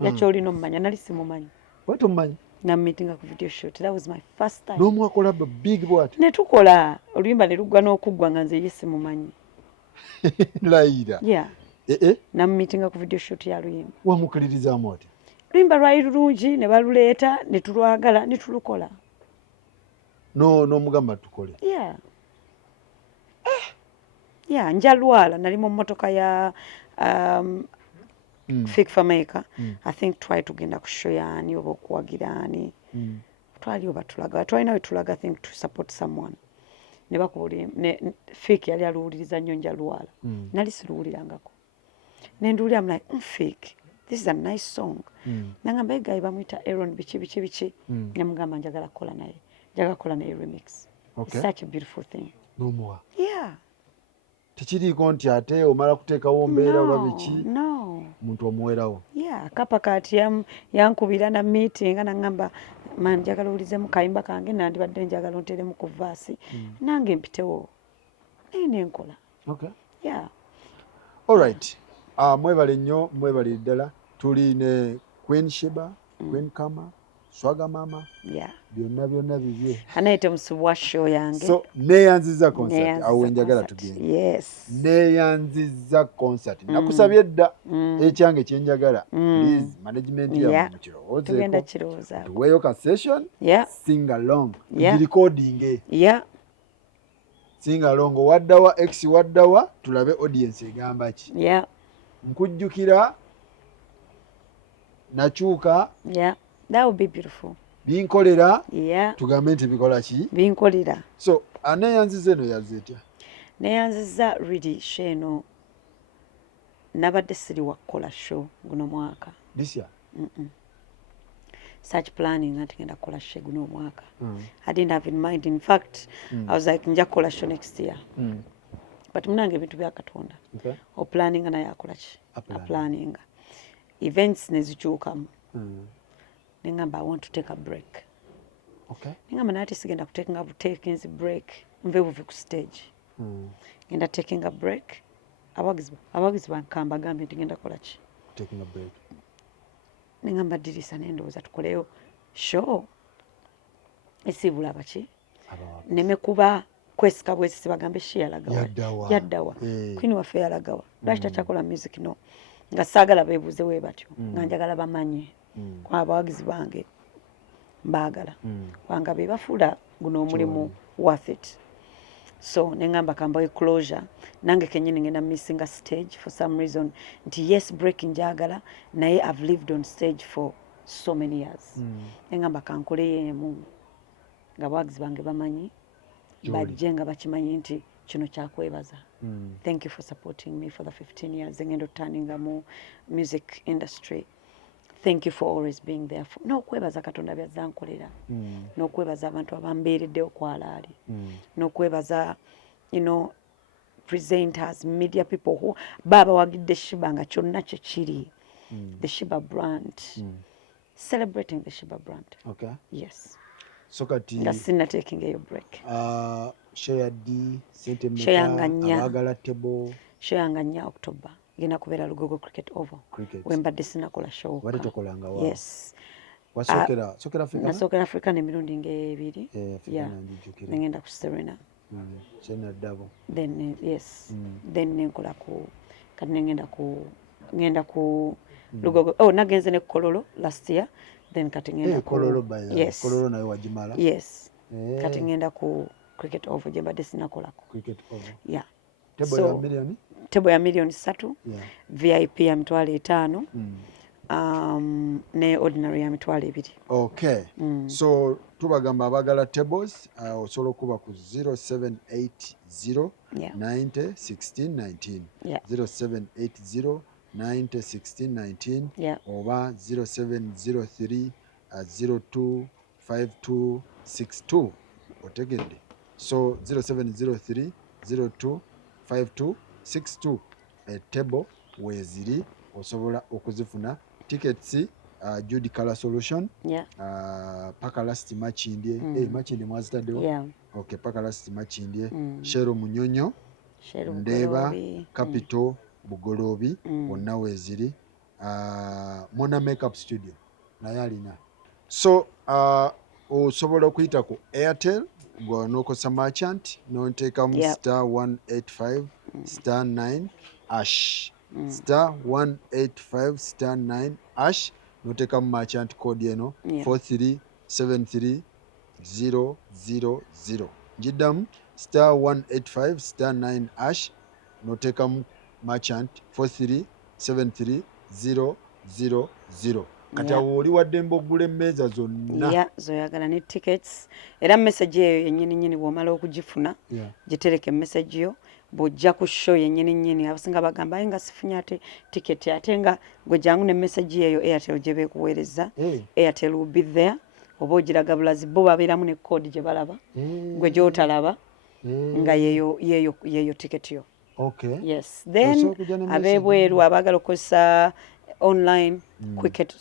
Yakyolina omumanya nali simumanyi. Wali tomumanyi? Na meetinga ku video shoot. That was my first time. N'omuwa collabo big bwati? Ne tukola oluyimba ne luggwa n'okuggwa nga nze ye simumanyi. Layira? Na meetinga ku video shoot ya luyimba. Wamukkiririzaamu ati? Luyimba lwali lulungi ne baluleeta ne tulwagala ne tulukola. N'omugamba tukole. Njalwala nali mu mmotoka ya Fake Fameka. I think try tugenda ku show yani oba okuwagira ani. Twali oba tulaga. Twalina we tulaga I think to support someone. Ne bakubuli Fake yali aluwuliriza nnyo Njalwala. Nali siruwulirangako. Ne nduulira I'm like Fake. This is a nice song. Nangamba egayi bamuyita Aaron biki. Ne mugamba njagala kukola naye. Jagakola naye remix. It's such a beautiful thing. N'omuwa? Tekiriiko nti ate omala kuteekawo mbeera oba biki? Muntu omuwerawo? Kapa kati yankubira na meeting nangamba man njagala uwulizemu kayimba kange nandibadde njagala onteremu ku vaasi nange mpitewo. nenkola. Okay. Yeah. All right. Mwebale nnyo, mwebale ddala. Tuli ne Queen Sheba, Queen Kama, Swaga Mama. Yeah. Byonna bibye. Anaite musubwa show yange. So neyanziza concert. Awo njagala tugende. Yes. Neyanziza concert. Nakusabye dda ekyange kyenjagala. Please management ya mukirowoozeeko. Tugenda kirowooza. Tuweeyo ka session. Yeah. Sing along. Yeah. Recording. Yeah. Sing along. Waddawa X waddawa tulabe audience egamba ki. Yeah. Nkujjukira nakyuka. Yeah. That would be beautiful. Binkolera. Yeah. Tugambe nti bikola ki? Binkolera. So aneyanziza eno yazze etya? Neyanziza really sheno nabadde siri wakukola show guno mwaka. This year? Such planning that ngenda kukola show guno mwaka. I didn't have in mind. In fact, I was like nja kukola show next year. But munange bintu bya Katonda. Okay. O planning na yakola ki? A planning. Events nezikyukamu. Nengamba I want to take a break. Okay. Nengamba nati sigenda taking a break. Mve buvi ku stage. Ngenda taking a break. Abagizi bankamba gambe nti ngenda kola ki? Taking a break. Nengamba dirisa nendowooza tukoleyo show. Esibula baki? Neme kuba kwesika bwesi bagambe shi yalagawa. Yaddawa. Queen waffe yalagawa. Lwaki takyakola music no. Nga saagala beebuuze we batyo. Nga njagala bamanye. Kwa abawagizi bange mbaagala. Wanga be bafuula guno omulimu worth it. So nengamba kambawe closure nange kenyini ngenda missing a stage for some reason nti yes breaking njagala naye I've lived on stage for so many years. Nengamba kankole yemu nga abawagizi bange bamanyi bajje nga bakimanyi nti kino kyakwebaza. Thank you for supporting me for the 15 years ngenda ottaninga mu music industry. Thank you for always being there. N'okwebaza Katonda byazza nkolera. N'okwebaza abantu abambeereddeyo kwalaali. N'okwebaza, presenters, media people who baba wagidde Shiba nga kyonna kye kiri. The Shiba brand. Celebrating the Shiba brand. Okay. Yes. So kati nga sinna taking a break. Share D, Sente Meka, abagala table. Share nga October. Gina kubeera Lugogo Cricket Oval. Wembadde sinnakola show. Wali tokolanga wa? Yes. Wasokera Africa? Nasokera Africa n'emirundi ng'ebiri. Yeah. Nengenda ku Serena. Serena double. Then yes. Then nenkola ku kati ngenda ku Lugogo. Oh, nagenze ne Kololo last year. Then kati ngenda ku Kololo by yes. Kololo nayo wajimala. Yes. Kati ngenda ku Cricket Oval gye mbadde sinnakolako. Cricket Oval. Yeah. Tebo ya milioni? Tebo ya milioni 3. Yeah. VIP ya mitwalo 5. Ne ordinary ya mitwalo 2. Okay. So tubagamba abagala tables osobola okuba ku 0780 90 16 19. Yeah. 0780 90 16 19. Yeah. Oba 0703 02 52 62. Otegedde. So 0703 02 5262 table weziri osobola okuzifuna tickets Judy Color Solution paka last machindye machindye mwazitaddewo okay paka last machindye Shero Munyonyo Ndeba Capital Bugolobi bonna weziri Mona Makeup Studio naye alina so osobola okuyita ku Airtel n'okosa merchant n'onteekamu star 185 star 9 ash star 185 star 9 ash n'oteekamu merchant code eno 4373000 njiddamu star 185 star 9 ash n'oteekamu merchant 4373000 kati awo oli waddembe oggula emmeeza zonna zoyagala ne tickets era message eyo yennyini bw'omala okugifuna gitereke message yo bw'ojja ku show yennyini abasinga bagamba aye nga sifunye ate ticket ate nga gwe jangu ne message eyo Airtel gye beekuweereza Airtel will be there oba ogiraga bulazi bo babeeramu ne code gye balaba gwe gy'otalaba nga yeeyo ticket yo. Okay. Yes. Then ab'ebweru abaagala okukozesa online cricket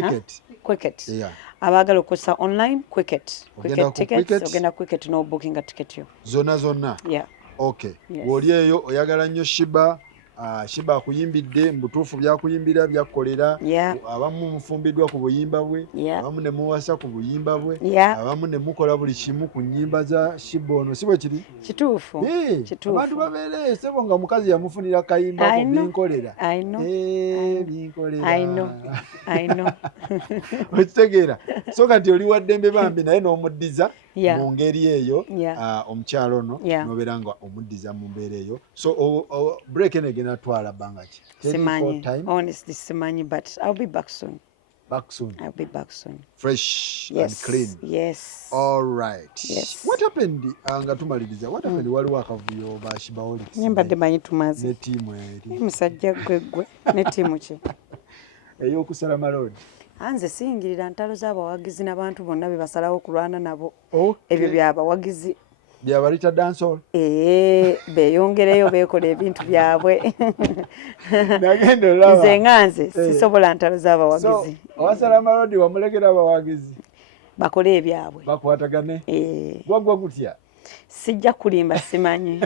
Quicket. Quicket. Yeah. Abagala okukosa online Quicket. Ogenda Quicket ku tickets. Quicket. Ogenda Quicket no booking a ticket yo. Zonna. Yeah. Okay. Yes. Woli eyo oyagala nnyo Shiba. Shiba akuyimbidde mbutuufu byakuyimbira byakolera Yeah. abamu mufumbiddwa ku buyimba bwe Yeah. abamu ne muwasa ku buyimba bwe Yeah. abamu ne mukola buli kimu ku nnyimba za Shiba ono si bwe kiri Kituufu. abantu babeere sebo nga mukazi yamufunira kayimba ko binkolera binkolera I know. okitegeera so kati oli waddembe bambi naye n'omuddiza Yeah. mu ngeri eyo Yeah. omukyalo ono Yeah. nobeera nga omuddiza mu mbeera eyo so break ene egenda twala bbanga ki Simanyi. Honestly, Simanyi, but I'll be back soon. Back soon. I'll be back soon. Fresh Yes. and clean. Yes. All right. Yes. What happened? Nga tumaliriza. What happened? Waliwo akavuyo ba Shibaholics. Nyembadde manyi tumaze. Ne tiimu eri. Musajja gwe ne tiimu ki? Ey'okusala malodi. Anze siyingirira ntalo z'abawagizi n'abantu bonna be basalawo okulwana nabo. Okay. Ebyo by'abawagizi. Byabalita dancehall. Beeyongereyo beekola ebintu byabwe. Nagenda olaba. Nze nganze sisobola ntalo z'abawagizi. So, owasala malodi wamulekera abawagizi. Bakole ebyabwe. Bakwatagane. Gwagwa gutya. Sijja kulimba simanyi.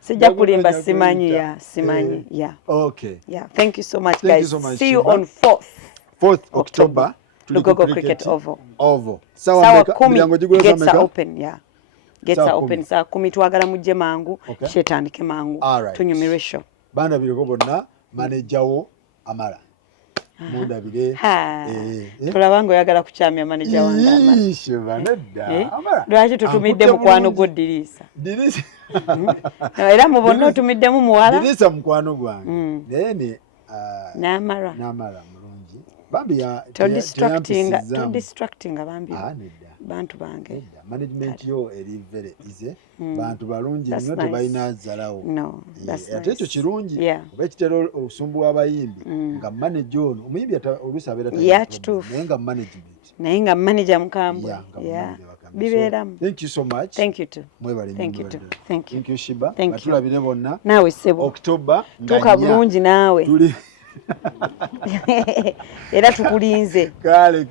Sijja kulimba simanyi ya. Okay. Yeah, thank you so much Thank guys. you so much, See you Shiba. on 4th October. Lugogo Cricket Oval. Sawa kumi gates are open, yeah. Gates Sawa are open. Saa 10 twagala mujje mangu, Okay. shetandike mangu. Alright. Tunyumire show. Baana biriko bonna manager wo Amala. Mundabire. Tulabanga oyagala kukyamya manager wange Amala. Shiba nedda. Amala. Lwaki tutumidde mukwano gwo Dirisa? Dirisa. Era mu bonna otumiddemu muwala? Dirisa mukwano gwange. Naye ne N'Amala. mulungi. Bambi ya distracting abambi. Nedda. Bantu bange. Management yo eri very easy. Bantu balungi nnyo nice. tebalina zalawo. No, that's nice. Ate ekyo kirungi. Yeah. Oba ekitera obusumbu w'abayimbi nga manager ono omuyimbi oluusi abeera kituufu. naye nga management. Naye nga manager mukambwe. Yeah. Bibeeramu. Thank you so much. Thank you too. Mwebale Thank you too. Thank you. Thank you Shiba. Thank you. Batulabire bonna. Naawe ssebo. October Tuuka bulungi naawe. Tuli Era tukulinze. Kale.